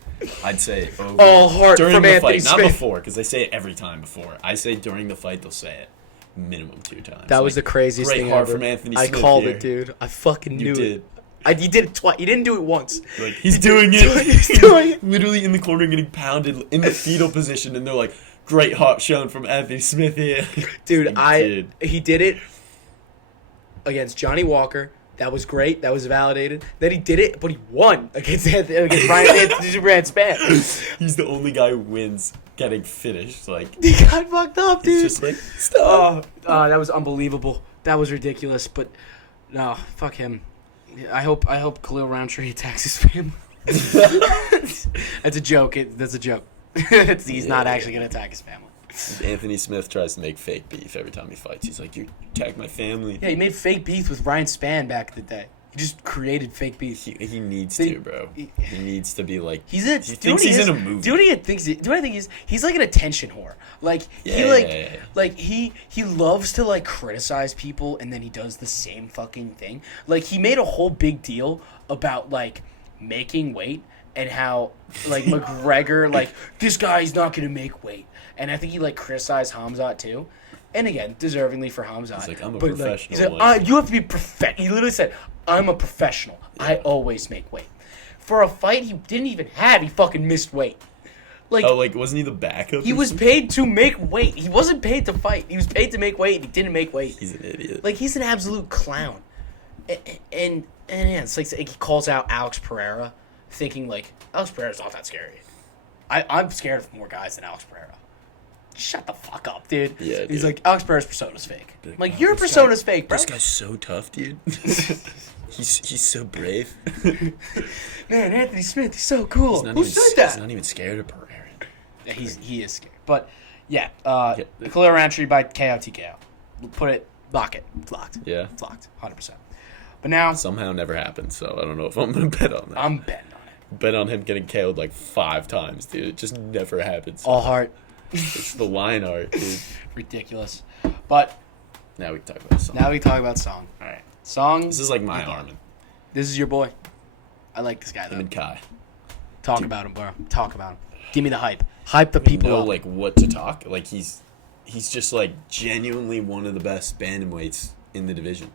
I'd say over. All heart during from the Anthony fight, Smith. not before, because they say it every time before. I say during the fight they'll say it minimum 2 times. That was the craziest thing heart ever. From Anthony Smith. I called here. it, dude. I fucking knew it. You did it twice. You didn't do it once. Like, he's doing it. He's doing it. Literally in the corner getting pounded in the fetal position, and they're like, great heart shown from Anthony Smith here. Dude, he did it against Johnny Walker. That was great. That was validated. Then he did it, but he won against Ryan Spann. He's the only guy who wins getting finished. Like, he got fucked up, dude. It's just like, stop. That was unbelievable. That was ridiculous. But no, fuck him. I hope Khalil Roundtree attacks his family. That's a joke. That's a joke. He's not actually gonna attack his family. Anthony Smith tries to make fake beef every time he fights. He's like, you attacked my family. Yeah, he made fake beef with Ryan Spann back in the day. He just created fake beef. He needs to, bro. He needs to be like. He thinks he's in a movie. Do I think he's like an attention whore. Like he loves to like criticize people, and then he does the same fucking thing. Like he made a whole big deal about like making weight and how like McGregor like this guy's not gonna make weight. And I think he, like, criticized Hamzat, too. And, again, deservingly for Hamzat. He's like, I'm a professional. He's like, you have to be professional. He literally said, I'm a professional. Yeah. I always make weight. For a fight he didn't even have, he fucking missed weight. Like, wasn't he the backup? He was paid to make weight. He wasn't paid to fight. He was paid to make weight. He didn't make weight. He's an idiot. Like, he's an absolute clown. And yeah, it's like he calls out Alex Pereira, thinking, like, Alex Pereira's not that scary. I'm scared of more guys than Alex Pereira. Shut the fuck up, dude. Yeah, dude. He's like, Alex Pereira's persona's fake. I'm like, your persona's fake, bro. This guy's so tough, dude. he's so brave. Man, Anthony Smith, he's so cool. Who said that? He's not even scared of Pereira. Yeah, he is scared. But, yeah, Khalil Roundtree by KO TKO. Lock it. It's locked. Yeah. It's locked, 100%. But now... Somehow never happened, so I don't know if I'm going to bet on that. I'm betting on it. Bet on him getting KO'd like 5 times, dude. It just never happens. All heart. It's the line art, dude. Ridiculous. But now we can talk about Song. All right. Song. This is like my Armin. This is your boy. I like this guy, though. Him and Kai. Talk about him, bro. Talk about him. Give me the hype. Hype the people up. Like, what to talk. Like, he's just, like, genuinely one of the best bantamweights in the division.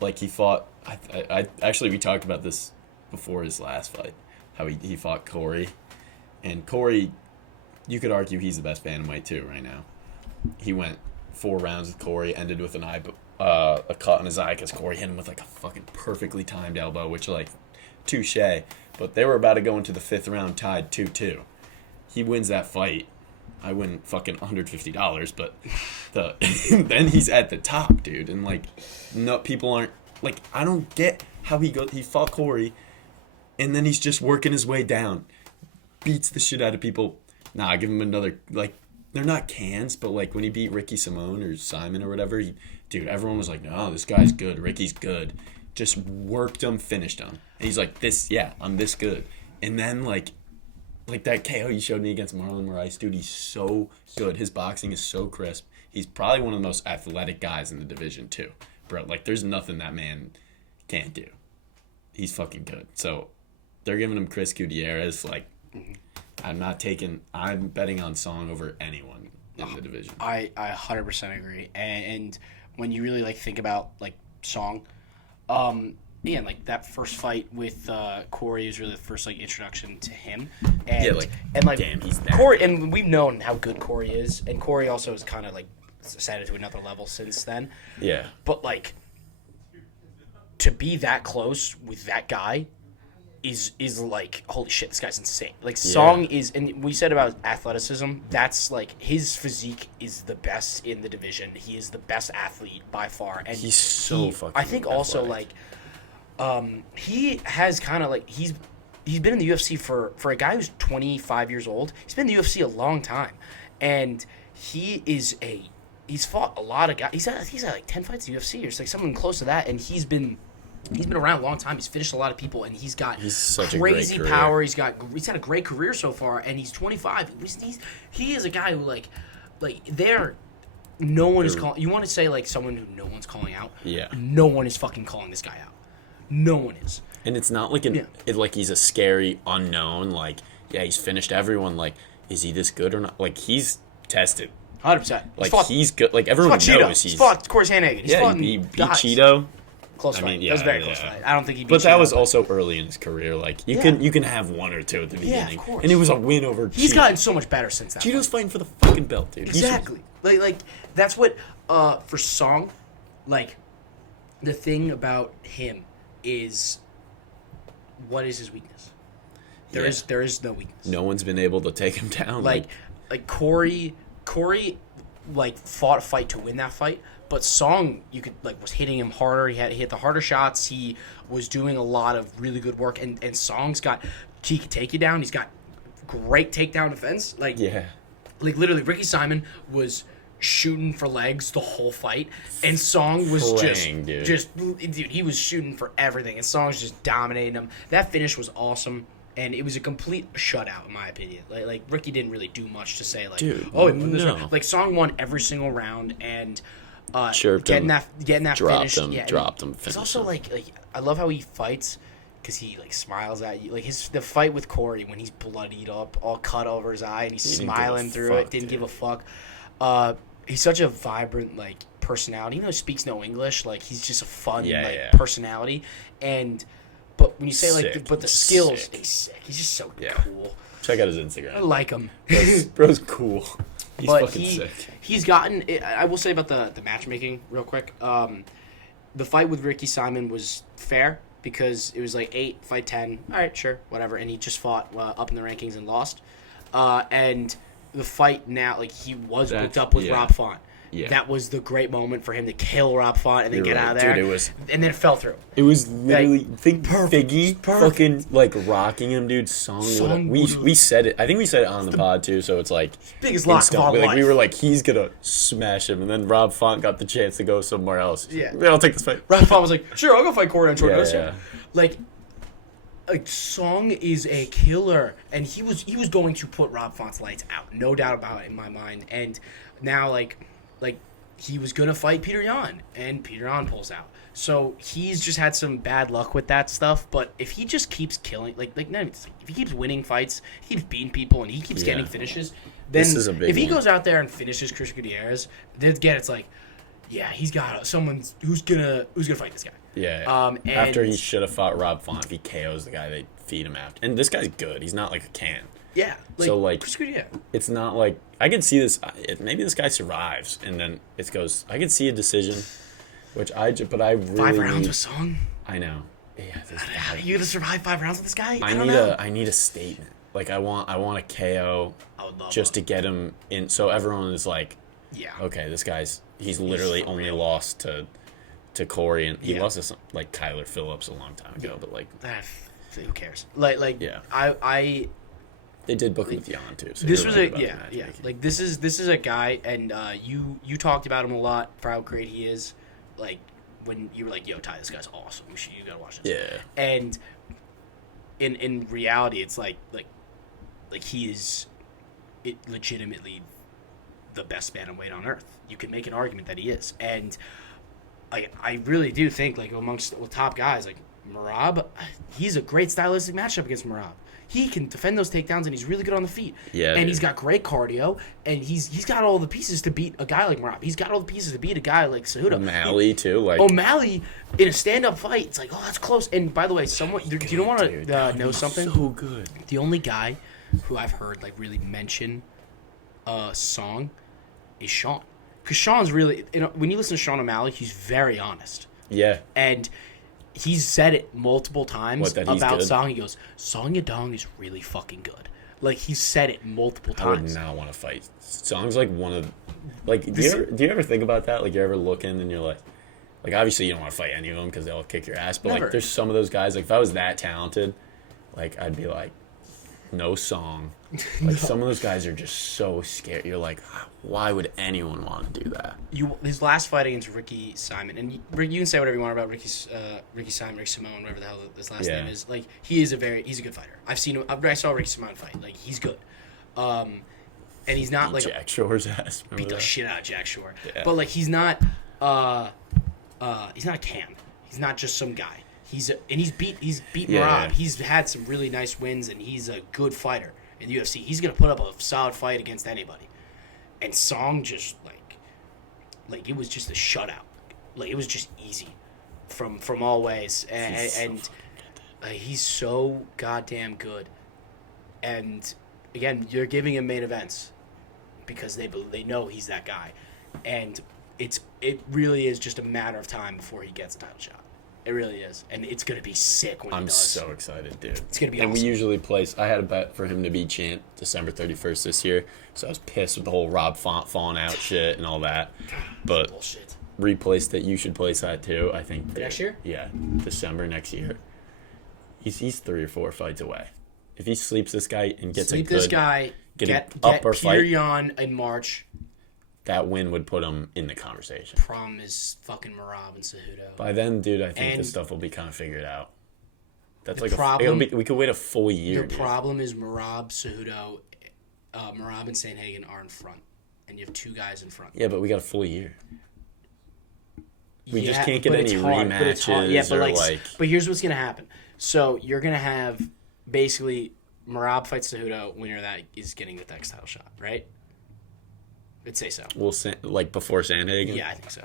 Like, he fought... Actually, we talked about this before his last fight. How he fought Corey. And Corey... You could argue he's the best bantamweight too right now. He went 4 rounds with Corey, ended with a cut in his eye because Corey hit him with like a fucking perfectly timed elbow, which like touche. But they were about to go into the 5th round tied 2-2. He wins that fight. I win fucking $150, but then he's at the top, dude. And like, no, people aren't like, I don't get how he fought Corey, and then he's just working his way down, beats the shit out of people. Nah, give him another, like, they're not cans, but like when he beat Ricky Simone or Simon or whatever, dude, everyone was like, no, this guy's good. Ricky's good. Just worked him, finished him. And he's like, I'm this good. And then like that KO you showed me against Marlon Moraes, dude, he's so good. His boxing is so crisp. He's probably one of the most athletic guys in the division too. Bro, like there's nothing that man can't do. He's fucking good. So they're giving him Chris Gutierrez. Like, I'm betting on Song over anyone in the division. I 100% agree. And when you really like think about like Song, yeah, like that first fight with Corey is really the first like introduction to him. And, yeah, like damn, he's that Corey, good. and we've known how good Corey is, and Corey also is kind of like ascended to another level since then. Yeah. But like to be that close with that guy is like, holy shit, this guy's insane. Like Song is, and we said about athleticism, that's like his physique is the best in the division. He is the best athlete by far, and he's so fucking I think also athletic. like he has kind of like he's been in the UFC for a guy who's 25 years old. He's been in the UFC a long time, and he's fought a lot of guys. He's had like 10 fights in the UFC or something something close to that, and he's been around a long time. He's finished a lot of people, and he's got such crazy a great power. He's had a great career so far, and he's 25. He is a guy who like no one is calling. You want to say like someone who no one's calling out? Yeah. No one is fucking calling this guy out. No one is. And it's not like like he's a scary unknown. Like, yeah, he's finished everyone. Like, is he this good or not? Like, he's tested. 100%. Like, he's good. Like, everyone knows he's fought Corey Sandhagen. He beat Cheeto. Close fight. That was a very close fight. I don't think he beat But that Cheeto, was also early in his career. Like, you can have one or two at the beginning. of course. And it was a win over He's Cheeto. gotten so much better since that. Cheeto's fighting for the fucking belt, dude. Exactly. Like that's what for Song, like the thing about him is what is his weakness? There is no weakness. No one's been able to take him down. Like Corey like fought a fight to win that fight, but Song was hitting him harder. He hit the harder shots. He was doing a lot of really good work, and Song's he can take you down. He's got great takedown defense. Like literally Ricky Simon was shooting for legs the whole fight, and Song was just he was shooting for everything, and Song's just dominating him. That finish was awesome, and it was a complete shutout in my opinion. Like Ricky didn't really do much to say like, dude, oh, like Song won every single round, and getting that finish, dropped him. It's also like I love how he fights. Because he like smiles at you, like the fight with Corey when he's bloodied up, all cut over his eye, and he's smiling through it. Didn't give a fuck. He's such a vibrant like personality. Even though he speaks no English, like he's just a fun personality. But when you say like, but the skills, he's sick. He's just so cool. Check out his Instagram. I like him. Bro's cool. He's fucking sick. He's gotten. I will say about the matchmaking real quick. The fight with Ricky Simon was fair. Because it was like 8, fight 10. All right, sure, whatever. And he just fought up in the rankings and lost. And the fight now, like he was booked up with Rob Font. Yeah. That was the great moment for him to kill Rob Font and then get out of there. Dude, and then it fell through. It was literally Figgy fucking like rocking him, dude. Song we said it. I think we said it on the pod too. So it's like biggest lock of our life. We were like, he's gonna smash him, and then Rob Font got the chance to go somewhere else. Yeah, I'll take this fight. Rob Font was like, sure, I'll go fight Corey on short notice. Yeah. Like Song is a killer, and he was going to put Rob Font's lights out, no doubt about it in my mind. And now like he was gonna fight Peter Yan, and Peter Yan pulls out. So he's just had some bad luck with that stuff. But if he just keeps killing, if he keeps winning fights, he keeps beating people, and he keeps getting finishes, then if he goes out there and finishes Chris Gutierrez, then again it's like, yeah, he's got someone who's gonna fight this guy. Yeah. And after he should have fought Rob Font, if he KOs the guy, they feed him after. And this guy's good. He's not like a can. Yeah. So like, Chris it's not like I can see this. Maybe this guy survives, and then it goes. I can see a decision, but I really 5 rounds with Song. I know. Yeah. You gonna survive 5 rounds with this guy? I need a statement. Like I want a KO just to get him in, so everyone is like, yeah, okay, this guy's he's literally only lost to Corey, and he lost to like Kyler Phillips a long time ago, but like who cares? Like yeah. They did book him with Jan too. So This you're was right a about the yeah. matchmaking. Like this is a guy, and you talked about him a lot for how great he is. Like when you were like, "Yo, Ty, this guy's awesome. You gotta watch this." Yeah. And in reality, it's like he is legitimately the best bantamweight on earth. You can make an argument that he is, and I really do think like amongst the top guys like Merab, he's a great stylistic matchup against Merab. He can defend those takedowns, and he's really good on the feet. Yeah, and dude. he's got great cardio, and he's got all the pieces to beat a guy like Merab. He's got all the pieces to beat a guy like Cejudo. O'Malley too. Like O'Malley in a stand-up fight, it's like, oh, that's close. And by the way, do you want to know something? So good. The only guy who I've heard like really mention Song is Sean, because Sean's really, when you listen to Sean O'Malley, he's very honest. Yeah. And he's said it multiple times that he's about good? Song. He goes, Song Yadong is really fucking good. Like, he's said it multiple I would times. not want to fight. Song's like one of, like, do you ever think about that? Like, you're ever looking and you're like obviously you don't want to fight any of them because they'll kick your ass. But Never. like, there's some of those guys. Like, if I was that talented, like, I'd be like, no Song. Like, some of those guys are just so scared. You're like, why would anyone want to do that? His last fight against Ricky Simon, and you can say whatever you want about Ricky Simon, Ricky Simone, whatever the hell his last name is. Like, he's a good fighter. I've seen him. I saw Ricky Simone fight. Like, he's good. And he's not like Jack Shore's ass. beat the shit out of Jack Shore. Yeah. But like, he's not a Cam. He's not just some guy. He's beat Merab. He's had some really nice wins, and he's a good fighter in the UFC. He's gonna put up a solid fight against anybody. And Song just like it was just a shutout. Like, it was just easy from all ways, and he's so goddamn good. And again, you're giving him main events because they know he's that guy, and it really is just a matter of time before he gets a title shot. It really is, and it's gonna be sick when he does. I'm so excited, dude. It's gonna be and awesome. we usually place. I had a bet for him to be champ December 31st this year, so I was pissed with the whole Rob Font falling out shit and all that. But bullshit. replaced it. You should place that too. I think Next year? Yeah, December next year. He's 3 or 4 fights away. If he sleeps this guy and gets Sleep a good, this guy. Get upper fight, Pyrion in March. that win would put him in the conversation. Problem is fucking Merab and Cejudo. By then, dude, I think And this stuff will be kind of figured out. That's the like problem- we could wait a full year. The dude. problem is Merab, Cejudo, Merab and Sandhagen are in front, and you have two guys in front. Yeah, but we got a full year. We just Yeah, can't get but any it's hard, but it's hard. Yeah, rematches but or but here's what's gonna happen. So you're gonna have basically Merab fights Cejudo. Winner of that is getting the next title shot, right? I'd say so. We'll like before Sandhagen. Yeah, I think so.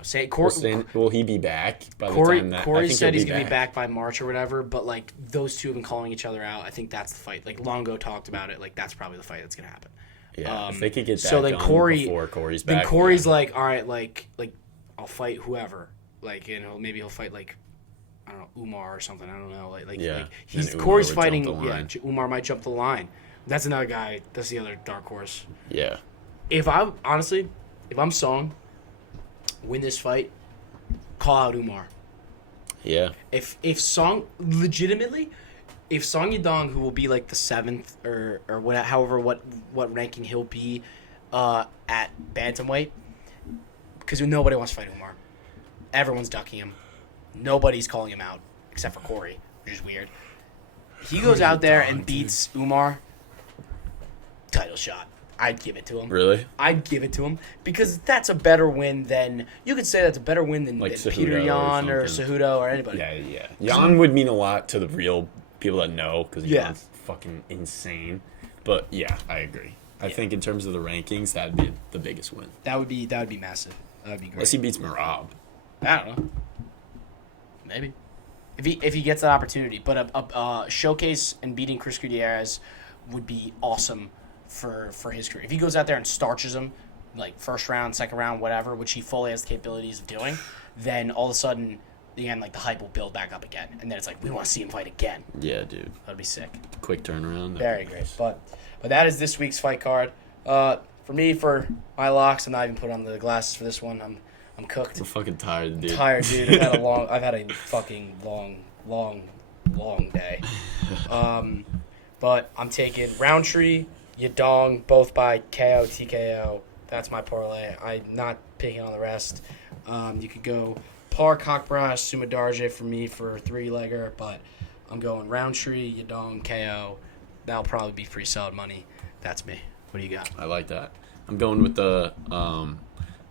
Will he be back by the Corey, time that? Corey I think said he'll he's gonna be back by March or whatever. But like those two have been calling each other out. I think that's the fight. Like Longo talked about it. Like that's probably the fight that's gonna happen. Yeah, if they could get that so then done Corey, before Corey's back. Then Corey's like, all right, like I'll fight whoever. Like, you know, maybe he'll fight like, I don't know, Umar or something. I don't know. Yeah. He's Then Umar Corey's would fighting. jump the Yeah, line. Umar might jump the line. That's another guy. That's the other dark horse. Yeah. If I'm Song, win this fight, call out Umar. Yeah. If Song legitimately, if Song Yadong, who will be like the 7th or what ranking he'll be at bantamweight, because nobody wants to fight Umar. Everyone's ducking him. Nobody's calling him out except for Corey, which is weird. He goes out there and beats Umar. Title shot. I'd give it to him. Really? I'd give it to him because that's a better win than you could say that's a better win than Cejudo Peter Yan or something. Cejudo or anybody. Yeah. Jan would mean a lot to the real people that know because Jan's fucking insane. But yeah, I agree. I think in terms of the rankings, that'd be the biggest win. That would be massive. That would be great. Unless he beats Merab. I don't know. Maybe. If he gets that opportunity. But a showcase and beating Chris Gutierrez would be awesome for his career. If he goes out there and starches him, like first round, second round, whatever, which he fully has the capabilities of doing, then all of a sudden, again, like the hype will build back up again. And then it's like, we want to see him fight again. Yeah, dude. That'd be sick. Quick turnaround. Very great. But that is this week's fight card. For me, for my locks, I'm not even putting on the glasses for this one. I'm cooked. I'm fucking tired, dude. Tired, dude. I've had a fucking long day. But I'm taking Roundtree, Yadong, both by KO, TKO. That's my parlay. I'm not picking on the rest. You could go Park, Hakbarash, Sumadarje for me for 3-legger, but I'm going Roundtree, Yadong, KO. That'll probably be free solid money. That's me. What do you got? I like that. I'm going with the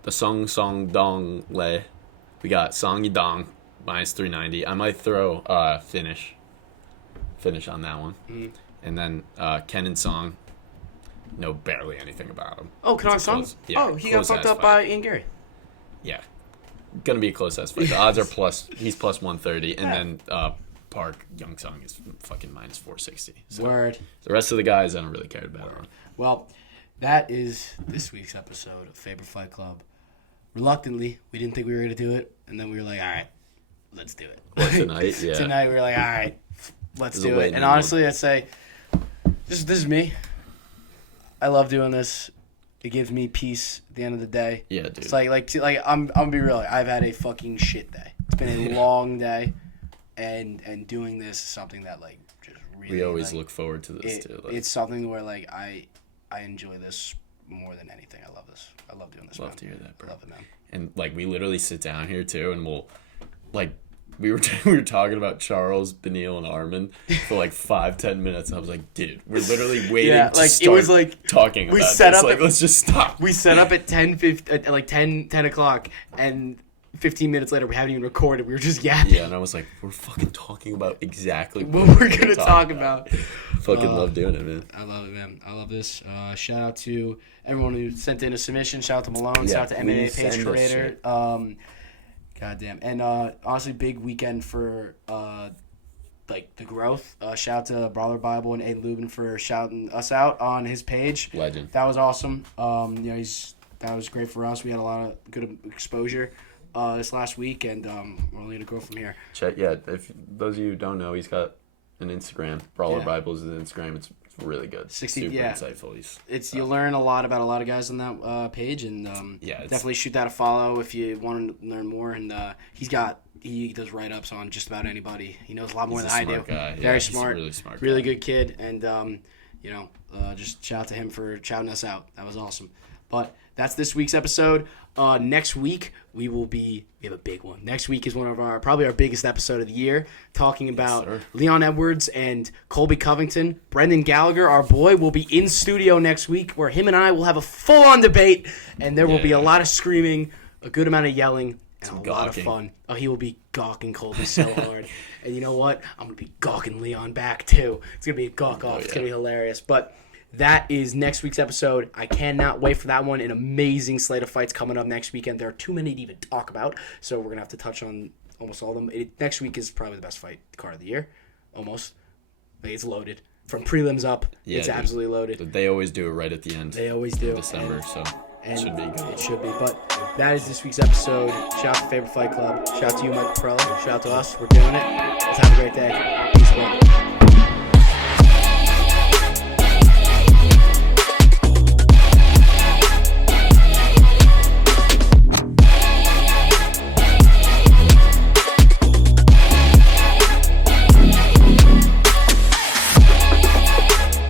Song Song Dong Le. We got Song Yadong minus 390. I might throw finish on that one. Mm-hmm. And then Ken and Song. Know barely anything about him. Oh, Ken and Song? Yeah, he got fucked up by Ian Gary. Yeah. Gonna be a close ass fight. The odds are he's plus 130, and then Park Young Song is fucking minus 460. So Word. The rest of the guys I don't really care about. Well, that is this week's episode of Faber Fight Club. Reluctantly, we didn't think we were going to do it, and then we were like, all right, let's do it. Tonight, yeah. Tonight, we were like, all right, let's do it. And honestly, I'd say, this is me. I love doing this. It gives me peace at the end of the day. Yeah, dude. It's like I'm going to be real. I've had a fucking shit day. It's been a long day, and doing this is something that, like, just really... We always look forward to this, too. It's something where, like, I enjoy this more than anything. I love this. I love doing this. Love to hear that, bro. I love it, man. And like we literally sit down here too, and we'll like we were talking about Charles, Benil, and Armin for like 5-10 minutes, and I was like, dude, we're literally waiting to start it was like talking about this. Like, let's just stop. We set up at 10 o'clock, and 15 minutes later, we haven't even recorded. We were just yapping. Yeah, and I was like, we're fucking talking about exactly what we're gonna talk about. Fucking love doing it, man. I love it, man. I love this. Shout out to everyone who sent in a submission. Shout out to Malone. Shout out to MMApagecreator. Goddamn. And honestly, big weekend for like the growth. Shout out to Brawler Bible and Aiden Lubin for shouting us out on his page. Legend. That was awesome. That was great for us. We had a lot of good exposure this last week, and we're only gonna go from here. If those of you who don't know, he's got an Instagram. Brawler Bible is his Instagram. It's really good. Super insightful. You'll learn a lot about a lot of guys on that page, and definitely shoot that a follow if you want to learn more. And he does write-ups on just about anybody. He knows a lot more than I do. Guy. Very smart. Really smart. Really good kid, and just shout out to him for shouting us out. That was awesome. But that's this week's episode. Next week we have a big one. Next week is probably our biggest episode of the year, talking about Leon Edwards and Colby Covington. Brendan Gallagher, our boy, will be in studio next week, where him and I will have a full-on debate, and there will be a lot of screaming, a good amount of yelling, and lot of fun. Oh, he will be gawking Colby so hard. And you know what? I'm going to be gawking Leon back too. It's going to be a gawk-off. It's going to be hilarious. But that is next week's episode. I cannot wait for that one. An amazing slate of fights coming up next weekend. There are too many to even talk about, so we're going to have to touch on almost all of them. Next week is probably the best fight card of the year, almost. It's loaded. From prelims up, it's absolutely loaded. They always do it right at the end. They always do. December, it should be good. It should be. But that is this week's episode. Shout out to Faber Fight Club. Shout out to you, Mike Perella. Shout out to us. We're doing it. Let's have a great day.